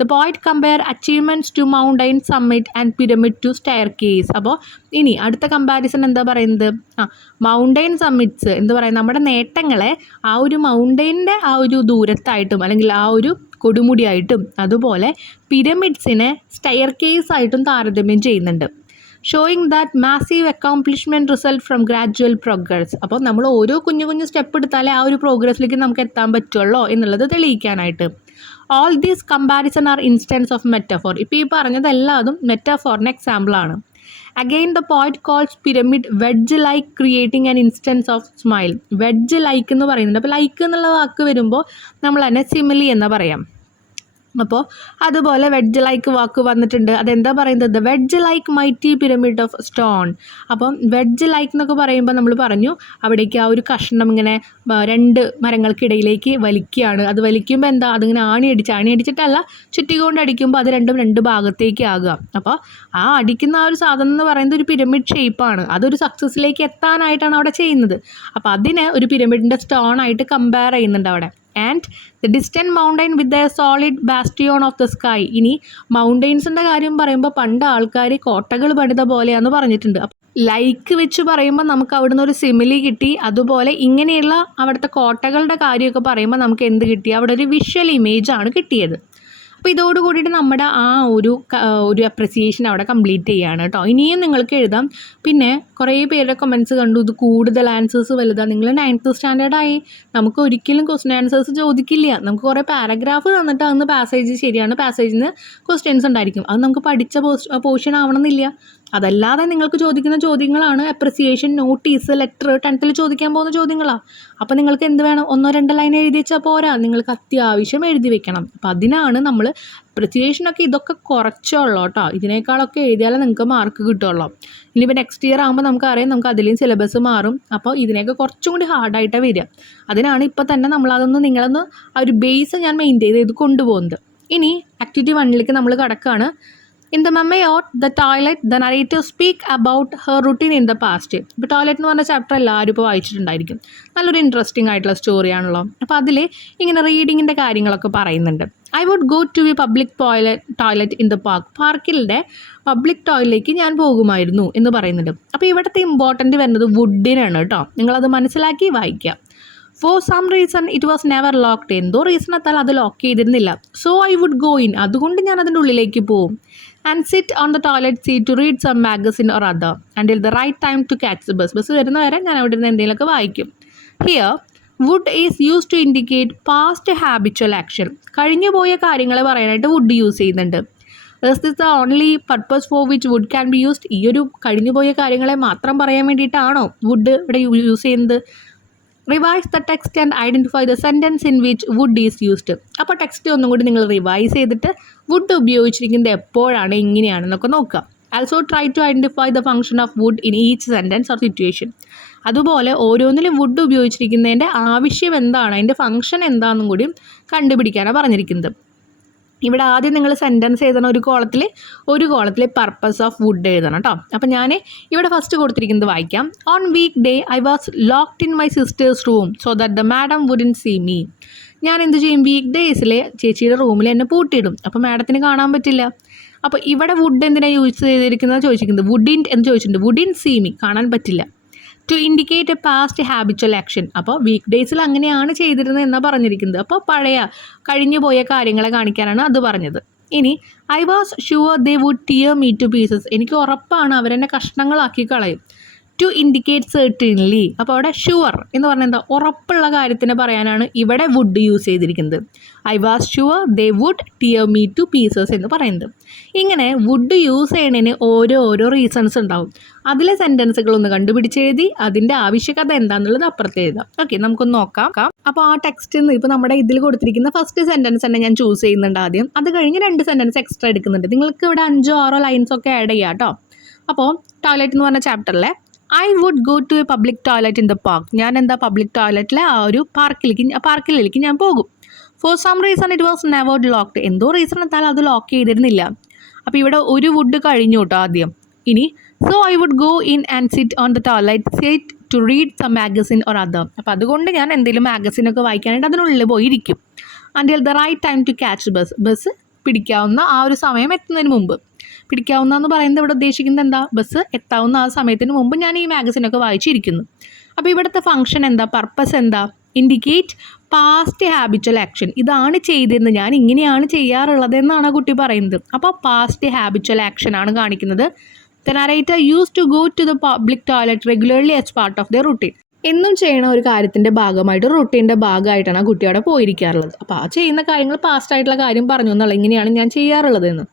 The poet compare achievements to mountain summit and pyramid to staircase. അപ്പോൾ ഇനി അടുത്ത കമ്പാരിസൺ എന്താ പറയുന്നത്? മൗണ്ടൈൻ സമ്മിറ്റ്സ് എന്താ പറയുക, നമ്മുടെ നേട്ടങ്ങളെ ആ ഒരു മൗണ്ടൈൻ്റെ ആ ഒരു ദൂരത്തായിട്ടും അല്ലെങ്കിൽ ആ ഒരു കൊടുമുടിയായിട്ടും അതുപോലെ പിരമിഡ്സിനെ സ്റ്റെയർ കേസ് ആയിട്ടും താരതമ്യം ചെയ്യുന്നുണ്ട്. Showing that massive accomplishment result from gradual progress. അപ്പോൾ നമ്മൾ ഓരോ കുഞ്ഞു കുഞ്ഞു സ്റ്റെപ്പ് എടുത്താലേ ആ ഒരു പ്രോഗ്രസ്സിലേക്ക് നമുക്ക് എത്താൻ പറ്റുള്ളൂ എന്നുള്ളത് തെളിയിക്കാനായിട്ട്. All these comparison are instance of metaphor. ഇപ്പോൾ ഈ പറഞ്ഞതെല്ലാതും മെറ്റാഫോറിന് എക്സാമ്പിളാണ്. Again the poet calls pyramid wedge like creating an instance of simile. Wedge like എന്ന് പറയുന്നുണ്ട്. അപ്പോൾ ലൈക്ക് എന്നുള്ള വാക്ക് വരുമ്പോൾ നമ്മൾ തന്നെ സിമിലി എന്ന് പറയാം. അപ്പോൾ അതുപോലെ വെഡ്ജ് ലൈക്ക് വാക്ക് വന്നിട്ടുണ്ട്. അതെന്താ പറയുന്നത്? Wedge like mighty pyramid of stone. അപ്പം വെഡ്ജ് ലൈക്ക് എന്നൊക്കെ പറയുമ്പോൾ നമ്മൾ പറഞ്ഞു അവിടേക്ക് ആ ഒരു കഷ്ണം ഇങ്ങനെ രണ്ട് മരങ്ങൾക്കിടയിലേക്ക് വലിക്കുകയാണ്. അത് വലിക്കുമ്പോൾ എന്താ, അതിങ്ങനെ ആണിയടിച്ചിട്ടല്ല ചുറ്റിക്കൊണ്ട് അടിക്കുമ്പോൾ അത് രണ്ടും രണ്ട് ഭാഗത്തേക്ക് ആകുക. അപ്പോൾ ആ അടിക്കുന്ന ആ ഒരു സാധനം എന്ന് പറയുന്നത് ഒരു പിരമിഡ് ഷേപ്പാണ്. അതൊരു സക്സസ്സിലേക്ക് എത്താനായിട്ടാണ് അവിടെ ചെയ്യുന്നത്. അപ്പോൾ അതിനെ ഒരു പിരമിഡിൻ്റെ സ്റ്റോൺ ആയിട്ട് കമ്പയർ ചെയ്യുന്നുണ്ട് അവിടെ. And the distant mountain with a solid bastion of the sky. ഇനി മൗണ്ടെയ്ൻസിൻ്റെ കാര്യം പറയുമ്പോൾ പണ്ട് ആൾക്കാർ കോട്ടകൾ പണിത പോലെയാണെന്ന് പറഞ്ഞിട്ടുണ്ട്. ലൈക്ക് വെച്ച് പറയുമ്പോൾ നമുക്ക് അവിടുന്ന് ഒരു സിമിലി കിട്ടി. അതുപോലെ ഇങ്ങനെയുള്ള അവിടുത്തെ കോട്ടകളുടെ കാര്യമൊക്കെ പറയുമ്പോൾ നമുക്ക് എന്ത് കിട്ടി? അവിടെ ഒരു വിഷ്വൽ ഇമേജാണ് കിട്ടിയത്. അപ്പോൾ ഇതോട് കൂടിയിട്ട് നമ്മുടെ ആ ഒരു അപ്രിസിയേഷൻ അവിടെ കംപ്ലീറ്റ് ചെയ്യുകയാണ് കേട്ടോ. ഇനിയും നിങ്ങൾക്ക് എഴുതാം. പിന്നെ കുറേ പേരുടെ കമൻറ്റ്സ് കണ്ടു, ഇത് കൂടുതൽ ആൻസേഴ്സ് വലുതാണ്. നിങ്ങൾ 9th സ്റ്റാൻഡേർഡായി, നമുക്ക് ഒരിക്കലും ക്വസ്റ്റ്യൻ ആൻസേഴ്സ് ചോദിക്കില്ല. നമുക്ക് കുറേ പാരഗ്രാഫ് തന്നിട്ട് അന്ന് പാസേജ് ശരിയാണ്, പാസേജിൽ നിന്ന് ക്വസ്റ്റ്യൻസ് ഉണ്ടായിരിക്കും. അത് നമുക്ക് പഠിച്ച പോർഷൻ ആവണമെന്നില്ല. അതല്ലാതെ നിങ്ങൾക്ക് ചോദിക്കുന്ന ചോദ്യങ്ങളാണ് അപ്രിസിയേഷൻ, നോട്ടീസ്, ലെറ്റർ, 10th ചോദിക്കാൻ പോകുന്ന ചോദ്യങ്ങളാണ്. അപ്പോൾ നിങ്ങൾക്ക് എന്ത് വേണം, 1-2 ലൈൻ എഴുതി വെച്ചാൽ പോരാ, നിങ്ങൾക്ക് അത്യാവശ്യം എഴുതി വെക്കണം. അപ്പോൾ അതിനാണ് നമ്മൾ അപ്രിസിയേഷനൊക്കെ ഇതൊക്കെ കുറച്ചുള്ളൂ കേട്ടോ. ഇതിനേക്കാളൊക്കെ എഴുതിയാലേ നിങ്ങൾക്ക് മാർക്ക് കിട്ടുള്ളൂ. ഇനിയിപ്പോൾ നെക്സ്റ്റ് ഇയർ ആകുമ്പോൾ നമുക്കറിയാം നമുക്ക് അതിലേയും സിലബസ് മാറും. അപ്പോൾ ഇതിനൊക്കെ കുറച്ചും കൂടി ഹാർഡായിട്ടാണ് വരിക. അതിനാണ് ഇപ്പോൾ തന്നെ നിങ്ങളൊന്ന് ആ ഒരു ബേസ് ഞാൻ മെയിൻറ്റെയിൻ ചെയ്ത് കൊണ്ടുപോകുന്നത്. ഇനി ആക്ടിവിറ്റി 1ലേക്ക് നമ്മൾ കടക്കുകയാണ്. In the memoir of the toilet, the narrator speak about her routine in the past. ഇപ്പോൾ ടോയ്ലറ്റ് എന്ന് പറഞ്ഞ ചാപ്റ്റർ എല്ലാവരും ഇപ്പോൾ വായിച്ചിട്ടുണ്ടായിരിക്കും. നല്ലൊരു ഇൻട്രസ്റ്റിംഗ് ആയിട്ടുള്ള സ്റ്റോറിയാണല്ലോ. അപ്പോൾ അതിൽ ഇങ്ങനെ റീഡിങ്ങിൻ്റെ കാര്യങ്ങളൊക്കെ പറയുന്നുണ്ട്. I would go to a public toilet in the park. പാർക്കിലെ പബ്ലിക് ടോയ്ലറ്റിലേക്ക് ഞാൻ പോകുമായിരുന്നു എന്ന് പറയുന്നുണ്ട്. അപ്പോൾ ഇവിടുത്തെ ഇമ്പോർട്ടൻ്റ് വരുന്നത് വുഡിനാണ് കേട്ടോ. നിങ്ങളത് മനസ്സിലാക്കി വായിക്കുക. For some reason it was never locked. എന്തോ റീസണത്താൽ അത് ലോക്ക് ചെയ്തിരുന്നില്ല. So I would go in. അതുകൊണ്ട് ഞാൻ അതിൻ്റെ ഉള്ളിലേക്ക് പോകും. And sit on the toilet seat to read some magazine or other until the right time to catch the bus. Bus വരുന്നവരെ ഞാൻ അവിടെ നിന്ന് എന്തെങ്കിലുമൊക്കെ വായിക്കും. Here would is use to indicate past habitual action. കഴിഞ്ഞു പോയ കാര്യങ്ങൾ പറയാനായിട്ട് വുഡ് യൂസ് ചെയ്യുന്നുണ്ട്. This is the only purpose for which would can be used. ഈ ഒരു കഴിഞ്ഞു പോയ കാര്യങ്ങളെ മാത്രം പറയാൻ വേണ്ടിയിട്ടാണോ വുഡ് ഇവിടെ യൂസ് ചെയ്യുന്നത്? Revise the text and identify the sentence in which would is used. അപ്പോൾ ടെക്സ്റ്റ് ഒന്നും കൂടി നിങ്ങൾ റിവൈസ് ചെയ്തിട്ട് വുഡ് ഉപയോഗിച്ചിരിക്കുന്നത് എപ്പോഴാണ്, എങ്ങനെയാണെന്നൊക്കെ നോക്കുക. Also try to identify the function of would in each sentence or situation. അതുപോലെ ഓരോന്നിലും വുഡ് ഉപയോഗിച്ചിരിക്കുന്നതിൻ്റെ ആവശ്യം എന്താണ്, അതിൻ്റെ ഫംഗ്ഷൻ എന്താണെന്നും കൂടി കണ്ടുപിടിക്കാനാണ് പറഞ്ഞിരിക്കുന്നത്. ഇവിടെ ആദ്യം നിങ്ങൾ സെൻറ്റൻസ് എഴുതണം. ഒരു കോളത്തിൽ പർപ്പസ് ഓഫ് വുഡ് എഴുതണം കേട്ടോ. അപ്പോൾ ഞാൻ ഇവിടെ ഫസ്റ്റ് കൊടുത്തിരിക്കുന്നത് വായിക്കാം. On weekday I was locked in my sister's room so that the madam wouldn't see me. ഞാൻ എന്ത് ചെയ്യും, വീക്ക് ഡേയ്സിൽ ചേച്ചിയുടെ റൂമിൽ എന്നെ പൂട്ടിയിടും. അപ്പോൾ മാഡത്തിന് കാണാൻ പറ്റില്ല. അപ്പോൾ ഇവിടെ വുഡ് എന്തിനാണ് യൂസ് ചെയ്തിരിക്കുന്നത് ചോദിച്ചിരിക്കുന്നത്. വുഡിൻ എന്ന് ചോദിച്ചിട്ടുണ്ട്. വുഡിൻ സീ മീ, കാണാൻ പറ്റില്ല. To indicate a past habitual action. അപ്പോൾ വീക്ക് ഡേയ്സിൽ അങ്ങനെയാണ് ചെയ്തിരുന്നത് എന്നാണ് പറഞ്ഞിരിക്കുന്നത്. അപ്പോൾ കഴിഞ്ഞു പോയ കാര്യങ്ങളെ കാണിക്കാനാണ് അത് പറഞ്ഞത്. ഇനി I was sure they would tear me to pieces. എനിക്ക് ഉറപ്പാണ് അവരെന്നെ കഷ്ണങ്ങളാക്കി കളയും. To indicate certainly. അപ്പോൾ അവിടെ ഷുവർ എന്ന് പറഞ്ഞാൽ എന്താ, ഉറപ്പുള്ള കാര്യത്തിന് പറയാനാണ് ഇവിടെ വുഡ് യൂസ് ചെയ്തിരിക്കുന്നത്. I was sure they would tear me to pieces എന്ന് പറയുന്നത്. ഇങ്ങനെ വുഡ് യൂസ് ചെയ്യണതിന് ഓരോ റീസൺസ് ഉണ്ടാവും. അതിലെ സെൻറ്റൻസുകളൊന്ന് കണ്ടുപിടിച്ചെഴുതി അതിൻ്റെ ആവശ്യകത എന്താണെന്നുള്ളത് അപ്പുറത്ത് എഴുതാം. ഓക്കെ, നമുക്കൊന്ന് നോക്കാം. അപ്പോൾ ആ ടെക്സ്റ്റിൽ നിന്ന് ഇപ്പോൾ നമ്മുടെ ഇതിൽ കൊടുത്തിരിക്കുന്ന ഫസ്റ്റ് സെൻറ്റൻസ് തന്നെ ഞാൻ ചൂസ് ചെയ്യുന്നുണ്ട് ആദ്യം. അത് കഴിഞ്ഞ് 2 സെൻറ്റൻസ് എക്സ്ട്രാ എടുക്കുന്നുണ്ട്. നിങ്ങൾക്ക് ഇവിടെ 5-6 ലൈൻസ് ഒക്കെ ആഡ് ചെയ്യാം കേട്ടോ. അപ്പോൾ ടോയ്ലറ്റ് എന്ന് പറഞ്ഞ ചാപ്റ്ററിലെ I would go to a public toilet in the park. ഞാൻ എന്താ പബ്ലിക് ടോയ്ലറ്റിലെ ആ ഒരു പാർക്കിലേക്ക് ഞാൻ പോകും. For some reason it was never locked. എന്തോ റീസൺ എത്താൽ അത് ലോക്ക് ചെയ്തിരുന്നില്ല. അപ്പോൾ ഇവിടെ ഒരു വുഡ് കഴിഞ്ഞു കേട്ടോ ആദ്യം. ഇനി so I would go in and sit on the toilet seat to read some magazine or other. അപ്പോൾ അതുകൊണ്ട് ഞാൻ എന്തെങ്കിലും മാഗസിനൊക്കെ വായിക്കാനായിട്ട് അതിനുള്ളിൽ പോയിരിക്കും. Until the right time to catch bus പിടിക്കാവുന്ന ആ ഒരു സമയം എത്തുന്നതിന് മുമ്പ്. പിടിക്കാവുന്ന എന്ന് പറയുന്നത് ഇവിടെ ഉദ്ദേശിക്കുന്നത് എന്താ, ബസ് എത്താവുന്ന ആ സമയത്തിന് മുമ്പ് ഞാൻ ഈ മാഗസിനൊക്കെ വായിച്ചിരിക്കുന്നു. അപ്പോൾ ഇവിടുത്തെ ഫംഗ്ഷൻ എന്താ, പർപ്പസ് എന്താ, ഇൻഡിക്കേറ്റ് പാസ്റ്റ് ഹാബിച്വൽ ആക്ഷൻ. ഇതാണ് ചെയ്തിരുന്നത്, ഞാൻ ഇങ്ങനെയാണ് ചെയ്യാറുള്ളത് എന്നാണ് കുട്ടി പറയുന്നത്. അപ്പോൾ പാസ്റ്റ് ഹാബിച്വൽ ആക്ഷൻ ആണ് കാണിക്കുന്നത്. The narrator use to go to the public toilet regularly as part of the routine. എന്നും ചെയ്യണ ഒരു കാര്യത്തിൻ്റെ ഭാഗമായിട്ട്, റുട്ടീൻ്റെ ഭാഗമായിട്ടാണ് ആ കുട്ടി അവിടെ പോയിരിക്കാറുള്ളത്. അപ്പോൾ ആ ചെയ്യുന്ന കാര്യങ്ങൾ പാസ്റ്റ് ആയിട്ടുള്ള കാര്യം പറഞ്ഞു എന്നുള്ള ഇങ്ങനെയാണ് ഞാൻ ചെയ്യാറുള്ളത് എന്ന്.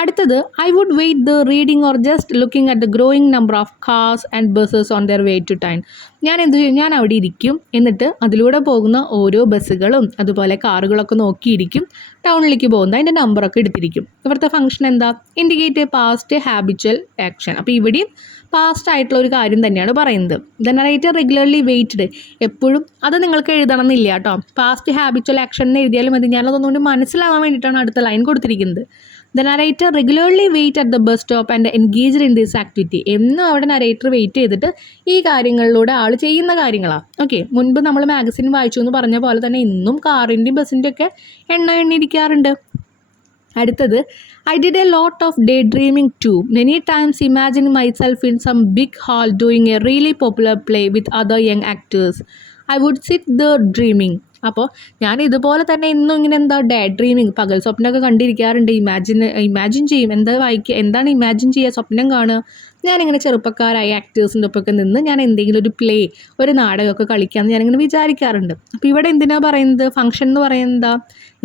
അടുത്തത് I would wait the reading or just looking at the growing number of cars and buses on their way to time. ഞാൻ എന്ത് ചെയ്യും, ഞാൻ അവിടെ ഇരിക്കും. എന്നിട്ട് അതിലൂടെ പോകുന്ന ഓരോ ബസ്സുകളും അതുപോലെ കാറുകളൊക്കെ നോക്കിയിരിക്കും. ടൗണിലേക്ക് പോകുന്ന അതിൻ്റെ നമ്പറൊക്കെ എടുത്തിരിക്കും. ഇവിടുത്തെ ഫംഗ്ഷൻ എന്താ, ഇൻഡിക്കേറ്റ് പാസ്റ്റ് ഹാബിച്വൽ ആക്ഷൻ. അപ്പോൾ ഇവിടെയും പാസ്റ്റ് ആയിട്ടുള്ള ഒരു കാര്യം തന്നെയാണ് പറയുന്നത്. The narrator regularly waited. എപ്പോഴും അത് നിങ്ങൾക്ക് എഴുതണം എന്നില്ല കേട്ടോ. പാസ്റ്റ് ഹാബിച്വൽ ആക്ഷൻ എന്ന് എഴുതിയാലും മതി. ഞാനതൊന്നുകൊണ്ട് മനസ്സിലാവാൻ വേണ്ടിയിട്ടാണ് അടുത്ത ലൈൻ കൊടുത്തിരിക്കുന്നത്. The narrator regularly wait at the bus stop and engaged in this activity. എന്നും അവിടെ നറേറ്റർ വെയിറ്റ് ചെയ്തിട്ട് ഈ കാര്യങ്ങളിലൂടെ ആൾ ചെയ്യുന്ന കാര്യങ്ങളാണ്. ഓക്കെ, മുൻപ് നമ്മൾ മാഗസിൻ വായിച്ചു എന്ന് പറഞ്ഞ പോലെ തന്നെ ഇന്നും കാറിൻ്റെയും ബസ്സിൻ്റെ ഒക്കെ എണ്ണിയിരിക്കാറുണ്ട്. അടുത്തത് I did a lot of daydreaming too. Many times imagining myself in some big hall doing a really popular play with other young actors. I would sit the dreaming. അപ്പോൾ ഞാൻ ഇതുപോലെ തന്നെ ഇന്നും ഇങ്ങനെ ഡേ ഡ്രീമിങ്, പകൽ സ്വപ്നമൊക്കെ കണ്ടിരിക്കാറുണ്ട്. Imagine ചെയ്യും. എന്താണ് imagine ചെയ്യുക, സ്വപ്നം കാണുക. ഞാനിങ്ങനെ ചെറുപ്പക്കാരായ ആക്ടേഴ്സിൻ്റെ ഒപ്പമൊക്കെ നിന്ന് ഞാൻ എന്തെങ്കിലും ഒരു പ്ലേ, ഒരു നാടകമൊക്കെ കളിക്കാമെന്ന് ഞാനിങ്ങനെ വിചാരിക്കാറുണ്ട്. അപ്പോൾ ഇവിടെ എന്തിനാണ് പറയുന്നത്, ഫംഗ്ഷൻ എന്ന് പറയുന്നത് എന്താ,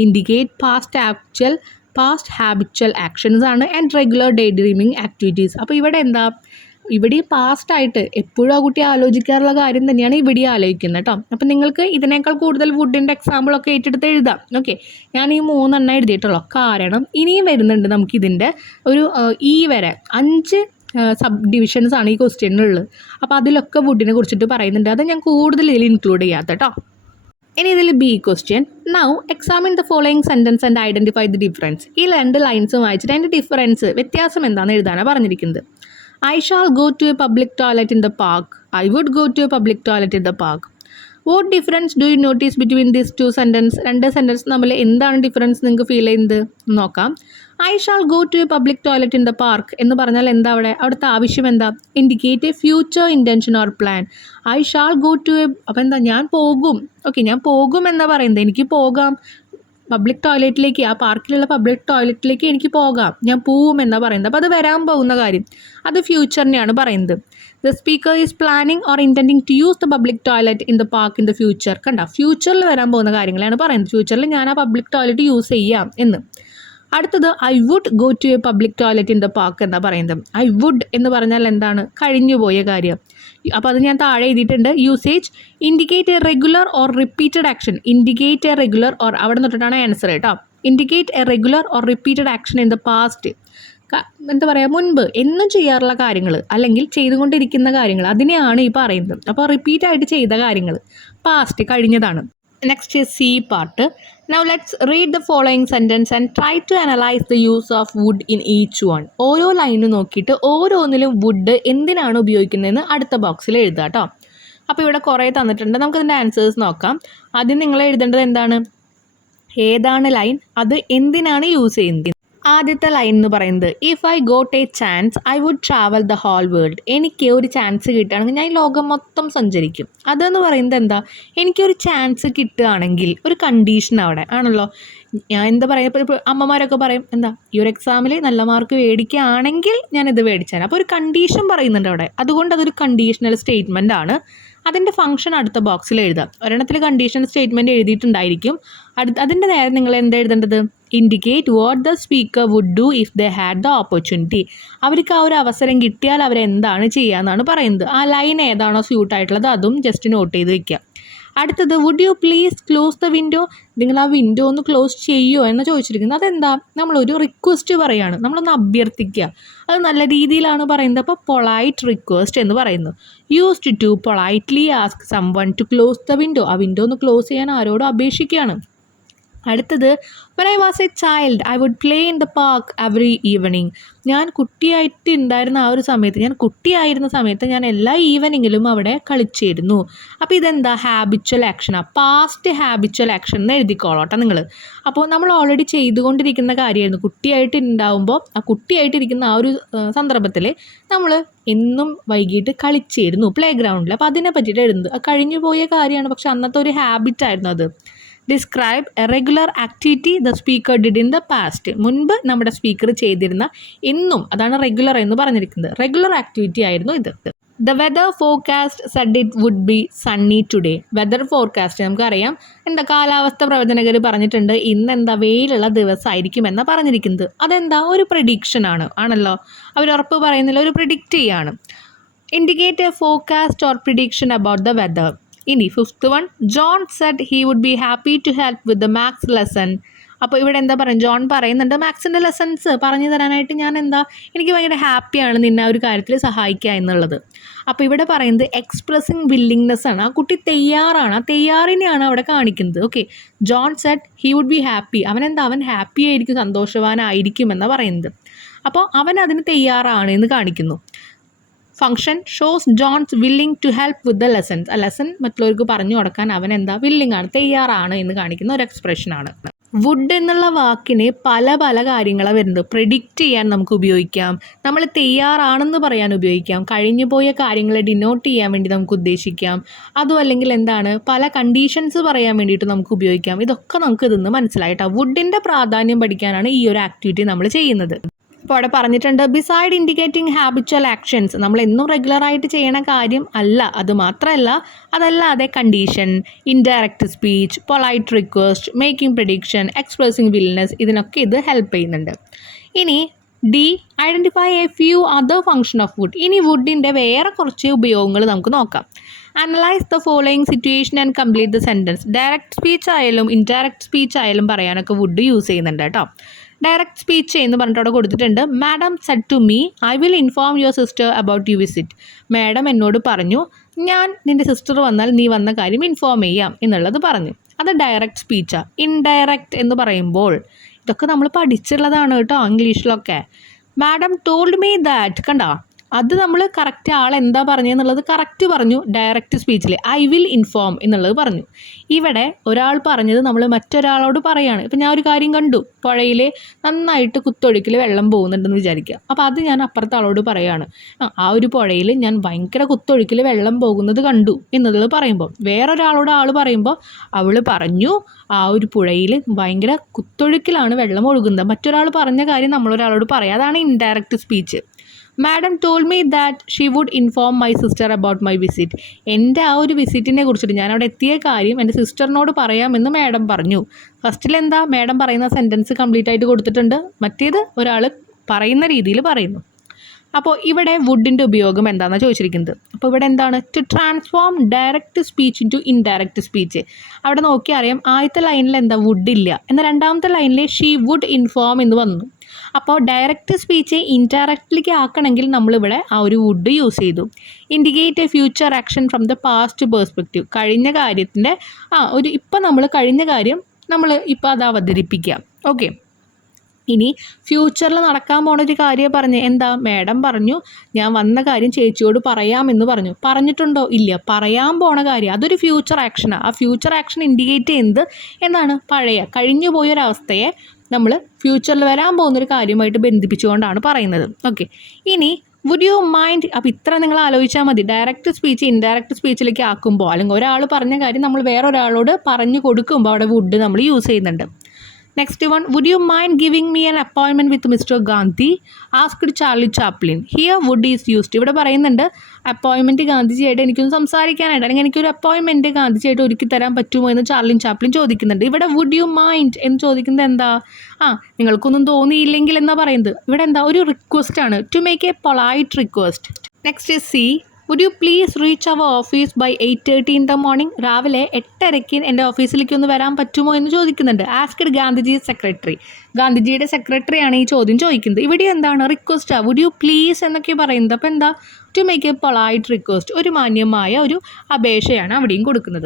indicate past actual past habitual actions ആണ് and regular day dreaming activities. അപ്പോൾ ഇവിടെ എന്താ, ഇവിടെ പാസ്റ്റായിട്ട് എപ്പോഴും ആ കുട്ടി ആലോചിക്കാറുള്ള കാര്യം തന്നെയാണ് ഇവിടെ ആലോചിക്കുന്നത് കേട്ടോ. അപ്പം നിങ്ങൾക്ക് ഇതിനേക്കാൾ കൂടുതൽ വുഡിൻ്റെ എക്സാമ്പിളൊക്കെ ഏറ്റെടുത്ത് എഴുതാം. ഓക്കെ, ഞാൻ ഈ 3 എഴുതിയിട്ടുള്ളൂ. കാരണം ഇനിയും വരുന്നുണ്ട് നമുക്കിതിൻ്റെ ഒരു ഈ വരെ 5 സബ് ഡിവിഷൻസ് ആണ് ഈ ക്വസ്റ്റ്യനിലുള്ളത്. അപ്പോൾ അതിലൊക്കെ വുഡിനെ കുറിച്ചിട്ട് പറയുന്നുണ്ട്. അത് ഞാൻ കൂടുതൽ ഇതിൽ ഇൻക്ലൂഡ് ചെയ്യാത്ത കേട്ടോ. ഇനി ഇതിൽ B question, now examine the following sentence and identify the difference. ഈ 2 ലൈൻസും വായിച്ചിട്ട് അതിൻ്റെ ഡിഫറൻസ്, വ്യത്യാസം എന്താണെന്ന് എഴുതാനാണ് പറഞ്ഞിരിക്കുന്നത്. I shall go to a public toilet in the park. I would go to a public toilet in the park. What difference do you notice between these 2 sentences? 2 sentence തമ്മിൽ എന്താണ് difference നിങ്ങൾക്ക് feel ചെയ്യുന്നത് നോക്കാം. I shall go to a public toilet in the park എന്ന് പറഞ്ഞാൽ എന്താ അവിടുത്തെ ആവശ്യം എന്താ? Indicate a future intention or plan. I shall go to a, അപ്പോൾ എന്താ, ഞാൻ പോകും. ഓക്കെ, ഞാൻ പോകും എന്നാ പറയുന്നത്. എനിക്ക് പോകാം പബ്ലിക് ടോയ്ലറ്റിലേക്ക്, ആ പാർക്കിലുള്ള പബ്ലിക് ടോയ്ലറ്റിലേക്ക് എനിക്ക് പോകാം, ഞാൻ പോവും എന്നാണ് പറയുന്നത്. അപ്പോൾ അത് വരാൻ പോകുന്ന കാര്യം, അത് ഫ്യൂച്ചറിനെയാണ് പറയുന്നത്. The speaker is planning or intending to use the public toilet in the park in the future. കണ്ട, ഫ്യൂച്ചറിൽ വരാൻ പോകുന്ന കാര്യങ്ങളാണ് പറയുന്നത്. ഫ്യൂച്ചറിൽ ഞാൻ ആ പബ്ലിക് ടോയ്ലറ്റ് യൂസ് ചെയ്യാം എന്ന്. അടുത്തത് I would go to a public toilet in the park എന്നാണ് പറയുന്നത്. ഐ വുഡ് എന്ന് പറഞ്ഞാൽ എന്താണ്? കഴിഞ്ഞുപോയ കാര്യം. അപ്പോൾ അത് ഞാൻ താഴെ എഴുതിയിട്ടുണ്ട്. Usage indicate A regular or repeated action. Indicate A regular or, അവിടെ നിന്നിട്ടാണ് ആൻസർ കേട്ടോ. Indicate A regular or repeated action in the past. എന്താ പറയുക, മുൻപ് എന്നും ചെയ്യാറുള്ള കാര്യങ്ങൾ അല്ലെങ്കിൽ ചെയ്തുകൊണ്ടിരിക്കുന്ന കാര്യങ്ങൾ, അതിനെയാണ് ഈ പറയുന്നത്. അപ്പോൾ റിപ്പീറ്റായിട്ട് ചെയ്ത കാര്യങ്ങൾ, പാസ്റ്റ്, കഴിഞ്ഞതാണ്. Next C part. Now let's read the following sentence and try to analyze the use of wood in each one. ഓരോ ലൈനും നോക്കിയിട്ട് ഓരോന്നിലും വുഡ് എന്തിനാണ് ഉപയോഗിക്കുന്നതെന്ന് അടുത്ത ബോക്സിൽ എഴുതുക കേട്ടോ. അപ്പോൾ ഇവിടെ കുറേ തന്നിട്ടുണ്ട്, നമുക്കതിൻ്റെ ആൻസേഴ്സ് നോക്കാം. ആദ്യം നിങ്ങൾ എഴുതേണ്ടത് എന്താണ്, ഏതാണ് ലൈൻ, അത് എന്തിനാണ് യൂസ് ചെയ്യുന്നത്. ആദ്യത്തെ ലൈൻ എന്ന് പറയുന്നത്, if I got a chance I would travel the whole world. എനിക്ക് ഒരു ചാൻസ് കിട്ടുകയാണെങ്കിൽ ഞാൻ ഈ ലോകം മൊത്തം സഞ്ചരിക്കും. അതെന്ന് പറയുന്നത് എന്താ, എനിക്കൊരു ചാൻസ് കിട്ടുകയാണെങ്കിൽ ഒരു കണ്ടീഷൻ അവിടെ ആണല്ലോ. ഞാൻ എന്താ പറയുക, ഇപ്പോൾ അമ്മമാരൊക്കെ പറയും എന്താ, ഈ ഒരു എക്സാമിൽ നല്ല മാർക്ക് മേടിക്കുകയാണെങ്കിൽ ഞാനിത് മേടിച്ചാൽ. അപ്പോൾ ഒരു കണ്ടീഷൻ പറയുന്നുണ്ട് അവിടെ, അതുകൊണ്ട് അതൊരു കണ്ടീഷണൽ സ്റ്റേറ്റ്മെൻ്റ് ആണ്. അതിൻ്റെ ഫംഗ്ഷൻ അടുത്ത ബോക്സിൽ എഴുതാം. ഒരെണ്ണത്തിൽ കണ്ടീഷണൽ സ്റ്റേറ്റ്മെൻറ്റ് എഴുതിയിട്ടുണ്ടായിരിക്കും. അതിൻ്റെ നേരെ നിങ്ങൾ എന്താ എഴുതേണ്ടത്, indicate what the speaker would do if they had the opportunity. അവർക്ക് ആ ഒരു അവസരം കിട്ടിയാൽ അവരെന്താണ് ചെയ്യുക എന്നാണ് പറയുന്നത്. ആ ലൈൻ ഏതാണോ സ്യൂട്ടായിട്ടുള്ളത് അതും ജസ്റ്റ് നോട്ട് ചെയ്ത് വെക്കുക. അടുത്തത്, would you please close the window. നിങ്ങൾ ആ വിൻഡോ ഒന്ന് ക്ലോസ് ചെയ്യുമോ എന്ന് ചോദിച്ചിരിക്കുന്നത്. അതെന്താ, നമ്മളൊരു റിക്വസ്റ്റ് പറയുകയാണ്, നമ്മളൊന്ന് അഭ്യർത്ഥിക്കുക. അത് നല്ല രീതിയിലാണ് പറയുന്നത്. അപ്പോൾ പൊളൈറ്റ് റിക്വസ്റ്റ് എന്ന് പറയുന്നു. Used to politely ask someone to close the window. ആ വിൻഡോ ഒന്ന് ക്ലോസ് ചെയ്യാൻ ആരോടും അപേക്ഷിക്കുകയാണ്. അടുത്തത്, when I was a child I would play in the park every evening. ഞാൻ കുട്ടിയായിട്ട് ഉണ്ടായിരുന്ന ആ ഒരു സമയത്ത്, ഞാൻ കുട്ടിയായിരുന്ന സമയത്ത് ഞാൻ എല്ലാ ഈവനിങ്ങിലും അവിടെ കളിച്ചിരുന്നു. അപ്പോൾ ഇതെന്താ, ഹാബിച്വൽ ആക്ഷനാണ്, പാസ്റ്റ് ഹാബിച്വൽ ആക്ഷൻ എന്ന് എഴുതിക്കോളോട്ടെ നിങ്ങൾ. അപ്പോൾ നമ്മൾ ഓൾറെഡി ചെയ്തുകൊണ്ടിരിക്കുന്ന കാര്യമായിരുന്നു. കുട്ടിയായിട്ട് ഉണ്ടാവുമ്പോൾ ആ കുട്ടിയായിട്ടിരിക്കുന്ന ആ ഒരു സന്ദർഭത്തിൽ നമ്മൾ എന്നും വൈകിട്ട് കളിച്ചിരുന്നു പ്ലേ ഗ്രൗണ്ടിൽ. അപ്പോൾ അതിനെ പറ്റിയിട്ട് എഴുതുന്നത്, കഴിഞ്ഞു പോയ കാര്യമാണ്, പക്ഷെ അന്നത്തെ ഒരു ഹാബിറ്റായിരുന്നു അത്. Describe A regular activity the speaker did in the past. മുൻപ് നമ്മുടെ സ്പീക്കർ ചെയ്തിരുന്ന എന്നും, അതാണ് റെഗുലർ എന്ന് പറഞ്ഞിരിക്കുന്നത്. റെഗുലർ ആക്ടിവിറ്റി ആയിരുന്നു ഇത്. The weather forecast said it would be sunny today. Weather forecast നമുക്കറിയാം, എന്താ, കാലാവസ്ഥ പ്രവചനകർ പറഞ്ഞിട്ടുണ്ട് ഇന്ന് എന്താ വെയിലുള്ള ദിവസമായിരിക്കും എന്നാണ് പറഞ്ഞിരിക്കുന്നത്. അതെന്താ, ഒരു പ്രഡിക്ഷനാണ് ആണല്ലോ. അവർ ഉറപ്പ് പറയുന്നില്ല, ഒരു പ്രിഡിക്റ്റ് ചെയ്യാണ്. Indicate a forecast or prediction about the weather. ഇനി 5th one, John said he would be happy to help with the maths lesson. അപ്പോൾ ഇവിടെ എന്താ പറയുക, ജോൺ പറയുന്നുണ്ട് മാത്സിൻ്റെ ലെസൺസ് പറഞ്ഞു തരാനായിട്ട് എനിക്ക് ഭയങ്കര ഹാപ്പിയാണ് നിന്നെ ആ ഒരു കാര്യത്തിൽ സഹായിക്കുക എന്നുള്ളത്. അപ്പോൾ ഇവിടെ പറയുന്നത് എക്സ്പ്രസിങ് വില്ലിങ്നെസ് ആണ്. ആ കുട്ടി തയ്യാറാണ്, ആ തയ്യാറിനെയാണ് അവിടെ കാണിക്കുന്നത്. Okay, John said he would be happy. അവൻ ഹാപ്പി ആയിരിക്കും, സന്തോഷവാനായിരിക്കും എന്നാണ് പറയുന്നത്. അപ്പോൾ അവൻ അതിന് തയ്യാറാണ് എന്ന് കാണിക്കുന്നു. Function shows John's willing to help with the lessons. ആ ലെസൺ മറ്റുള്ളവർക്ക് പറഞ്ഞു കൊടുക്കാൻ അവൻ വില്ലിങ് ആണ്, തയ്യാറാണ് എന്ന് കാണിക്കുന്ന ഒരു എക്സ്പ്രഷനാണ്. വുഡ് എന്നുള്ള വാക്കിന് പല പല കാര്യങ്ങളാണ് വരുന്നത്. പ്രെഡിക്റ്റ് ചെയ്യാൻ നമുക്ക് ഉപയോഗിക്കാം, നമ്മൾ തയ്യാറാണെന്ന് പറയാൻ ഉപയോഗിക്കാം, കഴിഞ്ഞു പോയ കാര്യങ്ങളെ ഡിനോട്ട് ചെയ്യാൻ വേണ്ടി നമുക്ക് ഉദ്ദേശിക്കാം. അതും അല്ലെങ്കിൽ പല കണ്ടീഷൻസ് പറയാൻ വേണ്ടിയിട്ട് നമുക്ക് ഉപയോഗിക്കാം. ഇതൊക്കെ നമുക്ക് ഇതിന്ന് മനസ്സിലായിട്ടാണ്. വുഡിൻ്റെ പ്രാധാന്യം പഠിക്കാനാണ് ഈ ഒരു ആക്ടിവിറ്റി നമ്മൾ ചെയ്യുന്നത്. അപ്പോൾ അവിടെ പറഞ്ഞിട്ടുണ്ട് ബിസൈഡ് ഇൻഡിക്കേറ്റിംഗ് ഹാബിച്വൽ ആക്ഷൻസ്, നമ്മൾ എന്നും റെഗുലറായിട്ട് ചെയ്യണ കാര്യം അല്ല, അത് മാത്രമല്ല അതല്ലാതെ condition, indirect speech, polite request, making prediction, expressing willingness, ഇതിനൊക്കെ ഇത് ഹെൽപ്പ് ചെയ്യുന്നുണ്ട്. ഇനി D, identify a few other function of would. ഇനി വുഡിൻ്റെ വേറെ കുറച്ച് ഉപയോഗങ്ങൾ നമുക്ക് നോക്കാം. Analyse the following situation and complete the sentence. Direct speech ആയാലും ഇൻഡയറക്റ്റ് സ്പീച്ച് ആയാലും പറയാനൊക്കെ വുഡ് യൂസ് ചെയ്യുന്നുണ്ട് കേട്ടോ. ഡയറക്റ്റ് സ്പീച്ച് എന്ന് പറഞ്ഞിട്ട് അവിടെ കൊടുത്തിട്ടുണ്ട്. Madam said to me I will inform your sister about you visit. Madam എന്നോട് പറഞ്ഞു ഞാൻ നിൻ്റെ സിസ്റ്റർ വന്നാൽ നീ വന്ന കാര്യം ഇൻഫോം ചെയ്യാം എന്നുള്ളത് പറഞ്ഞു. അത് ഡയറക്റ്റ് സ്പീച്ചാണ്. ഇൻഡയറക്റ്റ് എന്ന് പറയുമ്പോൾ ഇതൊക്കെ നമ്മൾ പഠിച്ചുള്ളതാണ് കേട്ടോ ഇംഗ്ലീഷിലൊക്കെ. മാഡം ടോൾഡ് മീ ദാറ്റ്, കണ്ടോ, അത് നമ്മൾ കറക്റ്റ് ആൾ എന്താ പറഞ്ഞതെന്നുള്ളത് കറക്റ്റ് പറഞ്ഞു. ഡയറക്റ്റ് സ്പീച്ചിൽ ഐ വിൽ ഇൻഫോം എന്നുള്ളത് പറഞ്ഞു. ഇവിടെ ഒരാൾ പറഞ്ഞത് നമ്മൾ മറ്റൊരാളോട് പറയാണ്. ഇപ്പം ഞാൻ ഒരു കാര്യം കണ്ടു, പുഴയിൽ നന്നായിട്ട് കുത്തൊഴുക്കിൽ വെള്ളം പോകുന്നുണ്ടെന്ന് വിചാരിക്കുക. അപ്പോൾ അത് ഞാൻ അപ്പുറത്തെ ആളോട് പറയുകയാണ്, ആ ഒരു പുഴയിൽ ഞാൻ ഭയങ്കര കുത്തൊഴുക്കിൽ വെള്ളം പോകുന്നത് കണ്ടു എന്നുള്ളത് പറയുമ്പോൾ, വേറൊരാളോട് ആൾ പറയുമ്പോൾ അവൾ പറഞ്ഞു ആ ഒരു പുഴയിൽ ഭയങ്കര കുത്തൊഴുക്കിലാണ് വെള്ളം ഒഴുകുന്നത്. മറ്റൊരാൾ പറഞ്ഞ കാര്യം നമ്മളൊരാളോട് പറയാം. അതാണ് indirect speech. Madam told me that she would inform my sister about my visit. എൻ്റെ ആ ഒരു വിസിറ്റിനെ കുറിച്ചിട്ട് ഞാൻ അവിടെ എത്തിയ കാര്യം എൻ്റെ സിസ്റ്ററിനോട് പറയാമെന്ന് മാഡം പറഞ്ഞു. ഫസ്റ്റിൽ എന്താ മാഡം പറയുന്ന സെൻറ്റൻസ് കംപ്ലീറ്റ് ആയിട്ട് കൊടുത്തിട്ടുണ്ട്, മറ്റേത് ഒരാൾ പറയുന്ന രീതിയിൽ പറയുന്നു. അപ്പോൾ ഇവിടെ വുഡിൻ്റെ ഉപയോഗം എന്താണെന്ന് ചോദിച്ചിരിക്കുന്നത്. അപ്പോൾ ഇവിടെ എന്താണ്, to transform direct speech into indirect speech. അവിടെ നോക്കി അറിയാം ആദ്യത്തെ ലൈനിൽ എന്താ വുഡ് ഇല്ല, എന്നാൽ രണ്ടാമത്തെ ലൈനിൽ ഷീ വുഡ് ഇൻഫോം എന്ന് വന്നു. അപ്പോൾ ഡയറക്റ്റ് സ്പീച്ച് ഇൻഡയറക്റ്റ്ലിക്ക് ആക്കണമെങ്കിൽ നമ്മളിവിടെ ആ ഒരു വുഡ് യൂസ് ചെയ്തു. Indicate a future action from the past perspective. കഴിഞ്ഞ കാര്യത്തിൻ്റെ ഇപ്പം നമ്മൾ കഴിഞ്ഞ കാര്യം നമ്മൾ ഇപ്പോൾ അത് അവതരിപ്പിക്കാം. ഓക്കെ, ഇനി ഫ്യൂച്ചറിൽ നടക്കാൻ പോണൊരു കാര്യം പറഞ്ഞ് എന്താ, മാഡം പറഞ്ഞു ഞാൻ വന്ന കാര്യം ചേച്ചിയോട് പറയാമെന്ന് പറഞ്ഞു. പറഞ്ഞിട്ടുണ്ടോ? ഇല്ല. പറയാൻ പോണ കാര്യം അതൊരു ഫ്യൂച്ചർ ആക്ഷനാണ്. ആ ഫ്യൂച്ചർ ആക്ഷൻ ഇൻഡിക്കേറ്റ് ചെയ്യുന്നത് എന്താണ്, കഴിഞ്ഞു പോയൊരവസ്ഥയെ നമ്മൾ ഫ്യൂച്ചറിൽ വരാൻ പോകുന്നൊരു കാര്യമായിട്ട് ബന്ധിപ്പിച്ചുകൊണ്ടാണ് പറയുന്നത്. ഓക്കെ, ഇനി വുഡ് യു മൈൻഡ്. അപ്പോൾ ഇത്ര നിങ്ങൾ ആലോചിച്ചാൽ മതി. ഡയറക്റ്റ് സ്പീച്ച് ഇൻഡയറക്റ്റ് സ്പീച്ചിലേക്ക് ആക്കുമ്പോൾ, അല്ലെങ്കിൽ ഒരാൾ പറഞ്ഞ കാര്യം നമ്മൾ വേറൊരാളോട് പറഞ്ഞു കൊടുക്കുമ്പോൾ അവിടെ വുഡ് നമ്മൾ യൂസ് ചെയ്യുന്നുണ്ട്. Next one, would you mind giving me an appointment with mister Gandhi asked Charlie Chaplin. Here would is used. ഇവിടെ പറയുന്നുണ്ട് അപ്പോയിൻമെൻറ്റ് ഗാന്ധിജിയായിട്ട് എനിക്കൊന്ന് സംസാരിക്കാനായിട്ട്, അല്ലെങ്കിൽ എനിക്കൊരു അപ്പോയിൻമെൻറ്റ് ഗാന്ധിജിയായിട്ട് ഒരുക്കി തരാൻ പറ്റുമോ എന്ന് ചാർലി ചാപ്ലിൻ ചോദിക്കുന്നുണ്ട്. ഇവിടെ വുഡ് യു മൈൻഡ് എന്ന് ചോദിക്കുന്നത് എന്താ, നിങ്ങൾക്കൊന്നും തോന്നിയില്ലെങ്കിൽ എന്നാ പറയുന്നത്. ഇവിടെ എന്താ, ഒരു റിക്വസ്റ്റ് ആണ്, to make a polite request. Next C, would you please reach our office by 8:30 in the morning. രാവിലെ 8:30 എൻ്റെ ഓഫീസിലേക്ക് ഒന്ന് വരാൻ പറ്റുമോ എന്ന് ചോദിക്കുന്നുണ്ട്. Asked Gandhiji secretary. ഗാന്ധിജിയുടെ സെക്രട്ടറിയാണ് ഈ ചോദ്യം ചോദിക്കുന്നത്. ഇവിടെ എന്താണ്, റിക്വസ്റ്റാണ്. വുഡ് യു പ്ലീസ് എന്നൊക്കെ പറയുന്നത്. അപ്പോൾ എന്താ, to make a polite request, ഒരു മാന്യമായ ഒരു അപേക്ഷയാണ് അവിടെയും കൊടുക്കുന്നത്.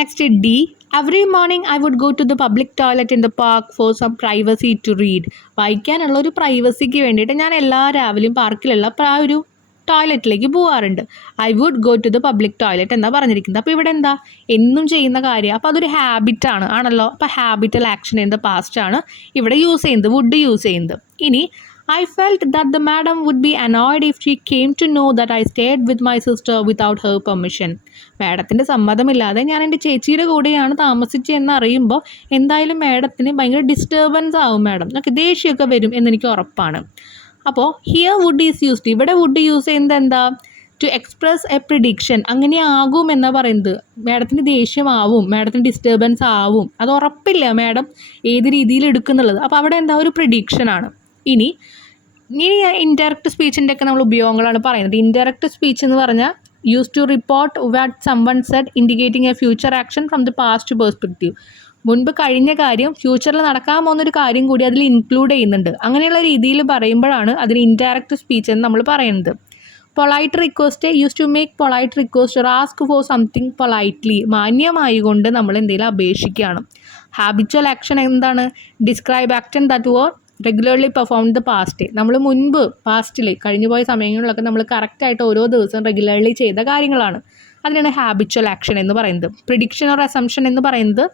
Next D, every morning I would go to the public toilet in the park for some privacy to read. വായിക്കാനുള്ള ഒരു പ്രൈവസിക്ക് വേണ്ടിയിട്ട് ഞാൻ എല്ലാ രാവിലെയും പാർക്കിലുള്ള ഒരു ടോയ്ലറ്റിലേക്ക് പോകാറുണ്ട്. I would go to the public toilet എന്നാണ് പറഞ്ഞിരിക്കുന്നത്. അപ്പോൾ ഇവിടെ എന്താ, എന്നും ചെയ്യുന്ന കാര്യം. അപ്പോൾ അതൊരു ഹാബിറ്റാണ് ആണല്ലോ. അപ്പോൾ ഹാബിറ്റൽ ആക്ഷൻ ഇൻ ദ പാസ്റ്റ് ആണ് ഇവിടെ യൂസ് ചെയ്യുന്നത്, വുഡ് യൂസ് ചെയ്യുന്നത്. ഇനി I felt that the madam would be annoyed if she came to know that I stayed with my sister without her permission. മാഡത്തിൻ്റെ സമ്മതമില്ലാതെ ഞാൻ എൻ്റെ ചേച്ചിയുടെ കൂടെയാണ് താമസിച്ചതെന്ന് അറിയുമ്പോൾ എന്തായാലും മാഡത്തിന് ഭയങ്കര ഡിസ്റ്റർബൻസ് ആവും, മാഡം ഒക്കെ ദേഷ്യമൊക്കെ വരും എന്നെനിക്ക് ഉറപ്പാണ്. അപ്പോൾ ഹിയർ വുഡ് ഈസ് യൂസ്ഡ്. ഇവിടെ വുഡ് യൂസ് ചെയ്യുന്നത് എന്താ, ടു എക്സ്പ്രസ് എ പ്രിഡിക്ഷൻ. അങ്ങനെ ആകും എന്നാണ് പറയുന്നത്. മാഡത്തിന് ദേഷ്യമാവും, മാഡത്തിന് ഡിസ്റ്റർബൻസ് ആവും, അത് ഉറപ്പില്ല മാഡം ഏത് രീതിയിൽ എടുക്കുന്നുള്ളത്. അപ്പോൾ അവിടെ എന്താ, ഒരു പ്രിഡിക്ഷനാണ്. ഇനി ഇൻഡയറക്റ്റ് സ്പീച്ചിൻ്റെ ഒക്കെ നമ്മൾ ഉപയോഗങ്ങളാണ് പറയുന്നത്. ഇൻഡയറക്റ്റ് സ്പീച്ച് എന്ന് പറഞ്ഞാൽ use to report what someone said indicating a future action from the past perspective. മുൻപ് കഴിഞ്ഞ കാര്യം ഫ്യൂച്ചറിൽ നടക്കാൻ പോകുന്നൊരു കാര്യം കൂടി അതിൽ ഇൻക്ലൂഡ് ചെയ്യുന്നുണ്ട്. അങ്ങനെയുള്ള രീതിയിൽ പറയുമ്പോഴാണ് അതിന് ഇൻഡയറക്റ്റ് സ്പീച്ച് എന്ന് നമ്മൾ പറയുന്നത്. Polite request, use to make polite request or ask for something politely. മാന്യമായി കൊണ്ട് നമ്മൾ എന്തെങ്കിലും അപേക്ഷിക്കുകയാണ്. ഹാബിച്വൽ ആക്ഷൻ എന്താണ്, describe action that were regularly perform the past. നമ്മൾ മുൻപ് പാസ്റ്റിൽ കഴിഞ്ഞു പോയ സമയങ്ങളിലൊക്കെ നമ്മൾ കറക്റ്റായിട്ട് ഓരോ ദിവസവും റെഗുലർലി ചെയ്ത കാര്യങ്ങളാണ്. അതിനാണ് ഹാബിച്വൽ ആക്ഷൻ എന്ന് പറയുന്നത്. പ്രിഡിക്ഷൻ ഓർ അസംഷൻ എന്ന് പറയുന്നത്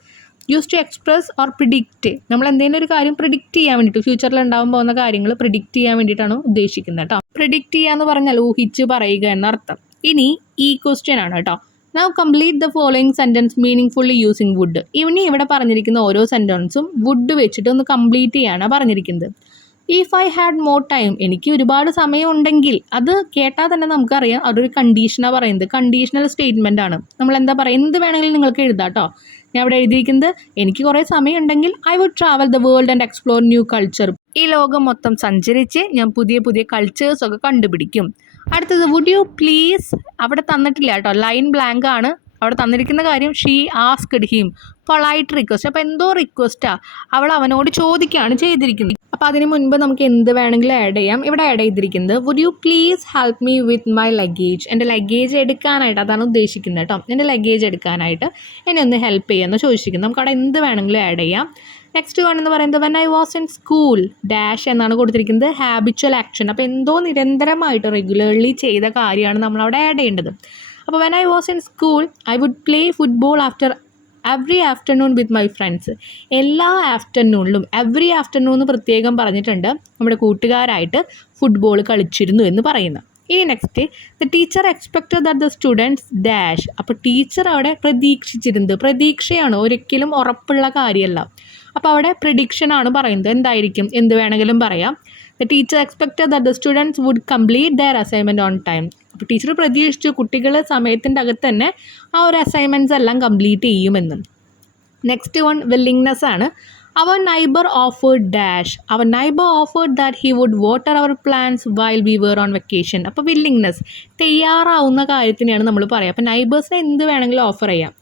use to express or predict. നമ്മൾ എന്തെങ്കിലും ഒരു കാര്യം പ്രിഡിക്റ്റ് ചെയ്യാൻ വേണ്ടിയിട്ട്, ഫ്യൂച്ചറിൽ ഉണ്ടാകാൻ പോകുന്ന കാര്യങ്ങൾ പ്രിഡിക്റ്റ് ചെയ്യാൻ വേണ്ടിയിട്ടാണ് ഉദ്ദേശിക്കുന്നത് കേട്ടോ. പ്രിഡിക്റ്റ് ചെയ്യുക എന്ന് പറഞ്ഞാൽ ഊഹിച്ച് പറയുക എന്നർത്ഥം. ഇനി ഈ ക്വസ്റ്റ്യൻ ആണ് കേട്ടോ. Now complete the following sentence meaning using would. ഇനി ഇവിടെ പറഞ്ഞിരിക്കുന്ന ഓരോ സെൻറ്റൻസും വുഡ് വെച്ചിട്ട് ഒന്ന് കംപ്ലീറ്റ് ചെയ്യാനാണ് പറഞ്ഞിരിക്കുന്നത്. If I had more time, എനിക്ക് ഒരുപാട് സമയം ഉണ്ടെങ്കിൽ, അത് കേട്ടാൽ തന്നെ നമുക്കറിയാം അതൊരു കണ്ടീഷനാണ് പറയുന്നത്. കണ്ടീഷണൽ സ്റ്റേറ്റ്മെൻ്റ് ആണ്. നമ്മൾ എന്താ പറയുക, എന്ത് വേണമെങ്കിലും നിങ്ങൾക്ക് എഴുതാം കേട്ടോ. ഞാൻ ഇവിടെ എഴുതിയിരിക്കുന്നത് എനിക്ക് കുറേ സമയം ഉണ്ടെങ്കിൽ I would travel the world and explore new culture. ഈ ലോകം മൊത്തം സഞ്ചരിച്ച് ഞാൻ പുതിയ പുതിയ കൾച്ചേഴ്സ് ഒക്കെ കണ്ടുപിടിക്കും. അടുത്തത് വുഡ് യു പ്ലീസ്, അവിടെ തന്നിട്ടില്ല കേട്ടോ, ലൈൻ ബ്ലാങ്ക് ആണ്. അവിടെ തന്നിരിക്കുന്ന കാര്യം she asked him, polite request. അപ്പോൾ എന്തോ റിക്വസ്റ്റാണ്, അവൾ അവനോട് ചോദിക്കുകയാണ് ചെയ്തിരിക്കുന്നത്. അപ്പോൾ അതിന് മുൻപ് നമുക്ക് എന്ത് വേണമെങ്കിലും ആഡ് ചെയ്യാം. ഇവിടെ ആഡ് ചെയ്തിരിക്കുന്നത് would you please help me with my luggage, എൻ്റെ ലഗേജ് എടുക്കാനായിട്ട്, അതാണ് ഉദ്ദേശിക്കുന്നത് കേട്ടോ. എൻ്റെ ലഗേജ് എടുക്കാനായിട്ട് എന്നെ ഒന്ന് ഹെൽപ്പ് ചെയ്യാമെന്ന് ചോദിച്ചിരിക്കുന്നത്. നമുക്ക് അവിടെ എന്ത് വേണമെങ്കിലും ആഡ് ചെയ്യാം. നെക്സ്റ്റ് വൺ എന്ന് പറയുന്നത് when I was in school dash എന്നാണ് കൊടുത്തിരിക്കുന്നത്, ഹാബിച്വൽ ആക്ഷൻ. അപ്പോൾ എന്തോ നിരന്തരമായിട്ട് റെഗുലർലി ചെയ്ത കാര്യമാണ് നമ്മളവിടെ ആഡ് ചെയ്യേണ്ടത്. അപ്പോൾ when I was in school I would play football after every afternoon with my friends. എല്ലാ ആഫ്റ്റർനൂണിലും, എവറി ആഫ്റ്റർനൂൺ എന്ന് പ്രത്യേകം പറഞ്ഞിട്ടുണ്ട്, നമ്മുടെ കൂട്ടുകാരായിട്ട് ഫുട്ബോൾ കളിച്ചിരുന്നു എന്ന് പറയുന്നത്. ഇനി next, the teacher expected that the students dash. അപ്പോൾ ടീച്ചർ അവിടെ പ്രതീക്ഷിച്ചിരുന്നത്, പ്രതീക്ഷയാണ്, ഒരിക്കലും ഉറപ്പുള്ള കാര്യമല്ല. അപ്പോൾ അവിടെ പ്രിഡിക്ഷനാണ് പറയുന്നത്. എന്തായിരിക്കും, എന്ത് വേണമെങ്കിലും പറയാം. The teacher expected that the students would complete their assignment on time. അപ്പോൾ ടീച്ചർ പ്രതീക്ഷിച്ചു കുട്ടികൾ സമയത്തിൻ്റെ അകത്ത് തന്നെ ആ ഒരു അസൈൻമെൻറ്റ്സ് എല്ലാം കംപ്ലീറ്റ് ചെയ്യുമെന്ന്. നെക്സ്റ്റ് വൺ വില്ലിങ്നെസ് ആണ്. Our neighbour offered dash. Our neighbour offered that he would water our plants while we were on vacation. അപ്പോൾ വില്ലിങ്നെസ്, തയ്യാറാവുന്ന കാര്യത്തിനെയാണ് നമ്മൾ പറയുക. അപ്പോൾ നൈബേഴ്സിനെ എന്ത് വേണമെങ്കിലും ഓഫർ ചെയ്യാം,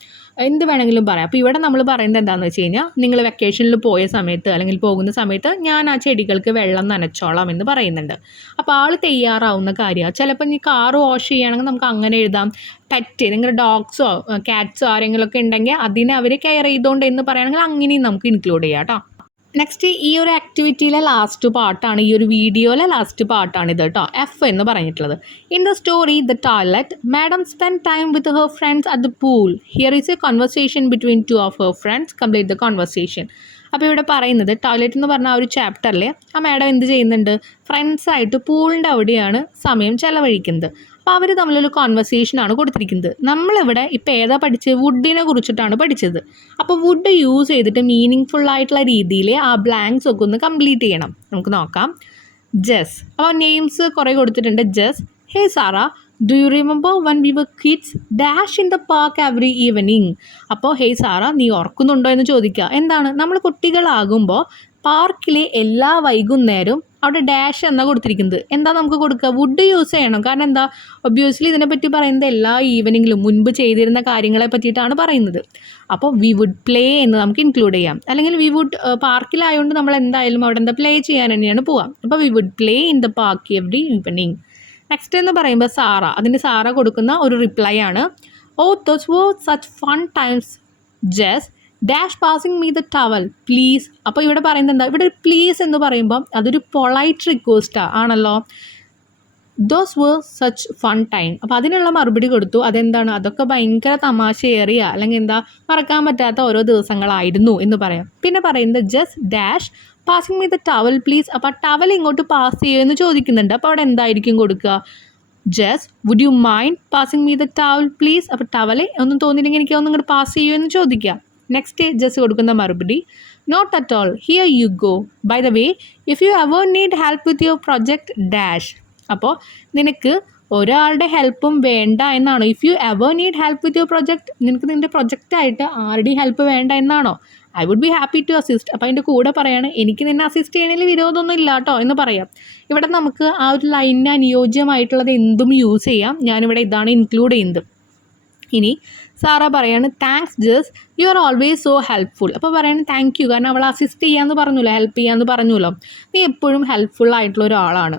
എന്ത് വേണമെങ്കിലും പറയാം. അപ്പോൾ ഇവിടെ നമ്മൾ പറയുന്നത് എന്താണെന്ന് വെച്ച് കഴിഞ്ഞാൽ, നിങ്ങൾ വെക്കേഷനിൽ പോയ സമയത്ത് അല്ലെങ്കിൽ പോകുന്ന സമയത്ത് ഞാൻ ആ ചെടികൾക്ക് വെള്ളം നനച്ചോളാം എന്ന് പറയുന്നുണ്ട്. അപ്പോൾ ആൾ തയ്യാറാവുന്ന കാര്യമാണ്. ചിലപ്പോൾ ഈ കാറ് വാഷ് ചെയ്യുകയാണെങ്കിൽ നമുക്ക് അങ്ങനെ എഴുതാം. പെറ്റ്, നിങ്ങളുടെ ഡോഗ്സോ കാറ്റ്സോ ആരെങ്കിലുമൊക്കെ ഉണ്ടെങ്കിൽ അതിനെ അവർ കെയർ ചെയ്തുകൊണ്ട് എന്ന് പറയുകയാണെങ്കിൽ അങ്ങനെയും നമുക്ക് ഇൻക്ലൂഡ് ചെയ്യാം കേട്ടോ. നെക്സ്റ്റ്, ഈ ഒരു ആക്ടിവിറ്റിയിലെ ലാസ്റ്റ് പാർട്ടാണ്, ഈ ഒരു വീഡിയോയിലെ ലാസ്റ്റ് പാർട്ടാണിത് കേട്ടോ, എഫ് എന്ന് പറഞ്ഞിട്ടുള്ളത്. In the story the toilet madam spend time with her friends at the pool. Here is A conversation between two of her friends, complete the conversation. അപ്പോൾ ഇവിടെ പറയുന്നത് ടോയ്ലറ്റ് എന്ന് പറഞ്ഞ ആ ഒരു ചാപ്റ്ററിൽ ആ മാഡം എന്ത് ചെയ്യുന്നുണ്ട്, ഫ്രണ്ട്സായിട്ട് പൂളിൻ്റെ അവിടെയാണ് സമയം ചിലവഴിക്കുന്നത്. അപ്പോൾ അവർ തമ്മിലൊരു കോൺവെർസേഷനാണ് കൊടുത്തിരിക്കുന്നത്. നമ്മളിവിടെ ഇപ്പോൾ ഏതാ പഠിച്ചത്, വുഡിനെ കുറിച്ചിട്ടാണ് പഠിച്ചത്. അപ്പോൾ വുഡ് യൂസ് ചെയ്തിട്ട് മീനിങ് ഫുള്ളായിട്ടുള്ള രീതിയിൽ ആ ബ്ലാങ്ക്സ് ഒക്കെ ഒന്ന് കംപ്ലീറ്റ് ചെയ്യണം. നമുക്ക് നോക്കാം. ജസ്, അപ്പോൾ നെയിംസ് കുറേ കൊടുത്തിട്ടുണ്ട്. Jess, hey Sara, do you remember when we were kids dash in the park every evening. അപ്പോൾ ഹേ സാറ, നീ ഓർക്കുന്നുണ്ടോ എന്ന് ചോദിക്കുക. എന്താണ്, നമ്മൾ കുട്ടികളാകുമ്പോൾ പാർക്കിലെ എല്ലാ വൈകുന്നേരവും അവിടെ ഡാഷ് എന്നാണ് കൊടുത്തിരിക്കുന്നത്. എന്താ നമുക്ക് കൊടുക്കുക, വുഡ് യൂസ് ചെയ്യണം. കാരണം എന്താ, ഒബ്വിയസ്ലി ഇതിനെപ്പറ്റി പറയുന്നത് എല്ലാ ഈവനിങ്ങിലും മുൻപ് ചെയ്തിരുന്ന കാര്യങ്ങളെ പറ്റിയിട്ടാണ് പറയുന്നത്. അപ്പോൾ വി വുഡ് പ്ലേ എന്ന് നമുക്ക് ഇൻക്ലൂഡ് ചെയ്യാം. അല്ലെങ്കിൽ വി വുഡ്, പാർക്കിലായതുകൊണ്ട് നമ്മൾ എന്തായാലും അവിടെ എന്താ പ്ലേ ചെയ്യാൻ തന്നെയാണ് പോവാം. അപ്പോൾ we would play in the park every evening. Next എന്ന് പറയുമ്പോൾ സാറ, അതിന് സാറ കൊടുക്കുന്ന ഒരു റിപ്ലൈ ആണ്. Oh those were such fun times Jess dash passing me the towel please. അപ്പോൾ ഇവിടെ പറയുന്നത് എന്താ, ഇവിടെ പ്ലീസ് എന്ന് പറയുമ്പം അതൊരു പൊളൈറ്റ് റിക്വസ്റ്റ് ആണല്ലോ. Those were such fun time. അപ്പോൾ അതിനുള്ള മറുപടി കൊടുത്തു. അതെന്താണ്, അതൊക്കെ ഭയങ്കര തമാശയേറിയ അല്ലെങ്കിൽ എന്താ മറക്കാൻ പറ്റാത്ത ഓരോ ദിവസങ്ങളായിരുന്നു എന്ന് പറയാം. പിന്നെ പറയുന്നത് just dash passing me the towel please. അപ്പോൾ ടവൽ ഇങ്ങോട്ട് പാസ് ചെയ്യുമോ എന്ന് ചോദിക്കുന്നുണ്ട്. അപ്പോൾ അവിടെ എന്തായിരിക്കും കൊടുക്കുക, just would you mind passing me the towel please. അപ്പോൾ ടവൽ ഒന്നും തോന്നിയില്ലെങ്കിൽ എനിക്ക് ഒന്നും ഇങ്ങോട്ട് പാസ് ചെയ്യുമോ എന്ന് ചോദിക്കുക. നെക്സ്റ്റ് ജസ്റ്റ് കൊടുക്കുന്ന മറുപടി, not at all, here you go. By the way, if you ever need help with your project dash. അപ്പോൾ നിനക്ക് ഒരാളുടെ ഹെൽപ്പും വേണ്ട എന്നാണോ, if you ever need help with your project, നിനക്ക് നിൻ്റെ പ്രൊജക്റ്റായിട്ട് ആരുടെയും ഹെൽപ്പ് വേണ്ട എന്നാണോ, I would be happy to assist. അപ്പോൾ അതിൻ്റെ കൂടെ പറയാണ്, എനിക്ക് നിന്നെ അസിസ്റ്റ് ചെയ്യണതിൽ വിരോധമൊന്നും ഇല്ല കേട്ടോ എന്ന് പറയാം. ഇവിടെ നമുക്ക് ആ ഒരു ലൈനിന് അനുയോജ്യമായിട്ടുള്ളത് എന്തും യൂസ് ചെയ്യാം. ഞാനിവിടെ ഇതാണ് ഇൻക്ലൂഡ് ചെയ്യുന്നത്. ഇനി സാറ പറയാണ്, thanks Jess, you are always so helpful. അപ്പോൾ പറയാണ് താങ്ക് യു, കാരണം അവൾ അസിസ്റ്റ് ചെയ്യാമെന്ന് പറഞ്ഞല്ലോ, ഹെൽപ്പ് ചെയ്യാമെന്ന് പറഞ്ഞല്ലോ, നീ എപ്പോഴും ഹെൽപ്ഫുൾ ആയിട്ടുള്ള ഒരാളാണ്.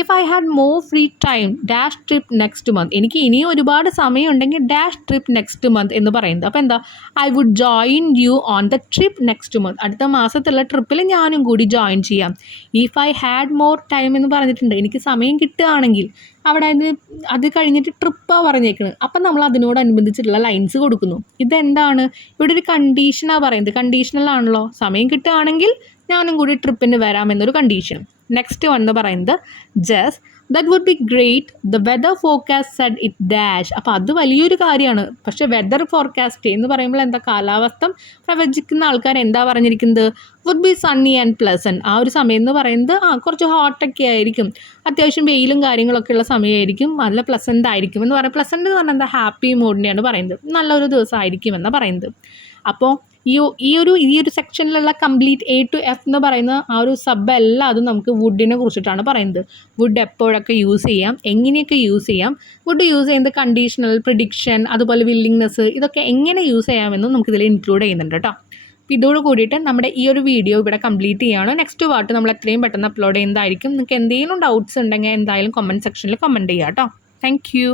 If I had more free time dash trip next month. എനിക്ക് ഇനിയും ഒരുപാട് സമയം ഉണ്ടെങ്കിൽ ഡാഷ് ട്രിപ്പ് നെക്സ്റ്റ് മന്ത് എന്ന് പറയുന്നത്. അപ്പോൾ എന്താ, I would join you on the trip next month. അടുത്ത മാസത്തുള്ള ട്രിപ്പിൽ ഞാനും കൂടി ജോയിൻ ചെയ്യാം. If I had more time എന്ന് പറഞ്ഞിട്ടുണ്ട്, എനിക്ക് സമയം കിട്ടുകയാണെങ്കിൽ. അവിടെ അത് കഴിഞ്ഞിട്ട് ട്രിപ്പാണ് പറഞ്ഞേക്കുന്നത്. അപ്പം നമ്മൾ അതിനോടനുബന്ധിച്ചിട്ടുള്ള ലൈൻസ് കൊടുക്കുന്നു. ഇതെന്താണ്, ഇവിടെ ഒരു കണ്ടീഷനാണ് പറയുന്നത്. കണ്ടീഷണലാണല്ലോ, സമയം കിട്ടുകയാണെങ്കിൽ ഞാനും കൂടി ട്രിപ്പിന് വരാമെന്നൊരു കണ്ടീഷൻ. നെക്സ്റ്റ് വൺ എന്ന് പറയുന്നത് just that would be great. The weather forecast said it dash. അപ്പോൾ അത് വലിയൊരു കാര്യമാണ്. പക്ഷേ വെദർ ഫോർകാസ്റ്റ് എന്ന് പറയുമ്പോൾ എന്താ, കാലാവസ്ഥ പ്രവചിക്കുന്ന ആൾക്കാർ എന്താ പറഞ്ഞിരിക്കുന്നത്, would be sunny and pleasant. ആ ഒരു സമയം എന്ന് പറയുന്നത് കുറച്ച് ഹോട്ടൊക്കെ ആയിരിക്കും, അത്യാവശ്യം വെയിലും കാര്യങ്ങളൊക്കെ ഉള്ള സമയമായിരിക്കും, നല്ല പ്ലസൻ്റ് ആയിരിക്കും എന്ന് പറയാം. പ്ലസൻ്റ് എന്ന് പറഞ്ഞാൽ എന്താ, ഹാപ്പി മൂഡിനെയാണ് പറയുന്നത്, നല്ലൊരു ദിവസമായിരിക്കും എന്നാണ് പറയുന്നത്. അപ്പോൾ ഈ ഒരു സെക്ഷനിലുള്ള കംപ്ലീറ്റ് A to F എന്ന് പറയുന്ന ആ ഒരു സബ് എല്ലാം അതും നമുക്ക് വുഡിനെ കുറിച്ചിട്ടാണ് പറയുന്നത്. വുഡ് എപ്പോഴൊക്കെ യൂസ് ചെയ്യാം, എങ്ങനെയൊക്കെ യൂസ് ചെയ്യാം, വുഡ് യൂസ് ചെയ്യുന്നത് കണ്ടീഷണൽ, പ്രിഡിക്ഷൻ, അതുപോലെ വില്ലിങ്നെസ്, ഇതൊക്കെ എങ്ങനെ യൂസ് ചെയ്യാമെന്നും നമുക്കിതിൽ ഇൻക്ലൂഡ് ചെയ്യുന്നുണ്ട് കേട്ടോ. അപ്പോൾ ഇതോട് കൂടിയിട്ട് നമ്മുടെ ഈ ഒരു വീഡിയോ ഇവിടെ കംപ്ലീറ്റ് ചെയ്യുകയാണ്. നെക്സ്റ്റ് പാർട്ട് നമ്മൾ എത്രയും പെട്ടെന്ന് അപ്ലോഡ് ചെയ്യുന്നതായിരിക്കും. നിങ്ങൾക്ക് എന്തെങ്കിലും ഡൗട്ട്സ് ഉണ്ടെങ്കിൽ എന്തായാലും കമൻറ്റ് സെക്ഷനിൽ കമൻറ്റ് ചെയ്യാം കേട്ടോ. Thank you.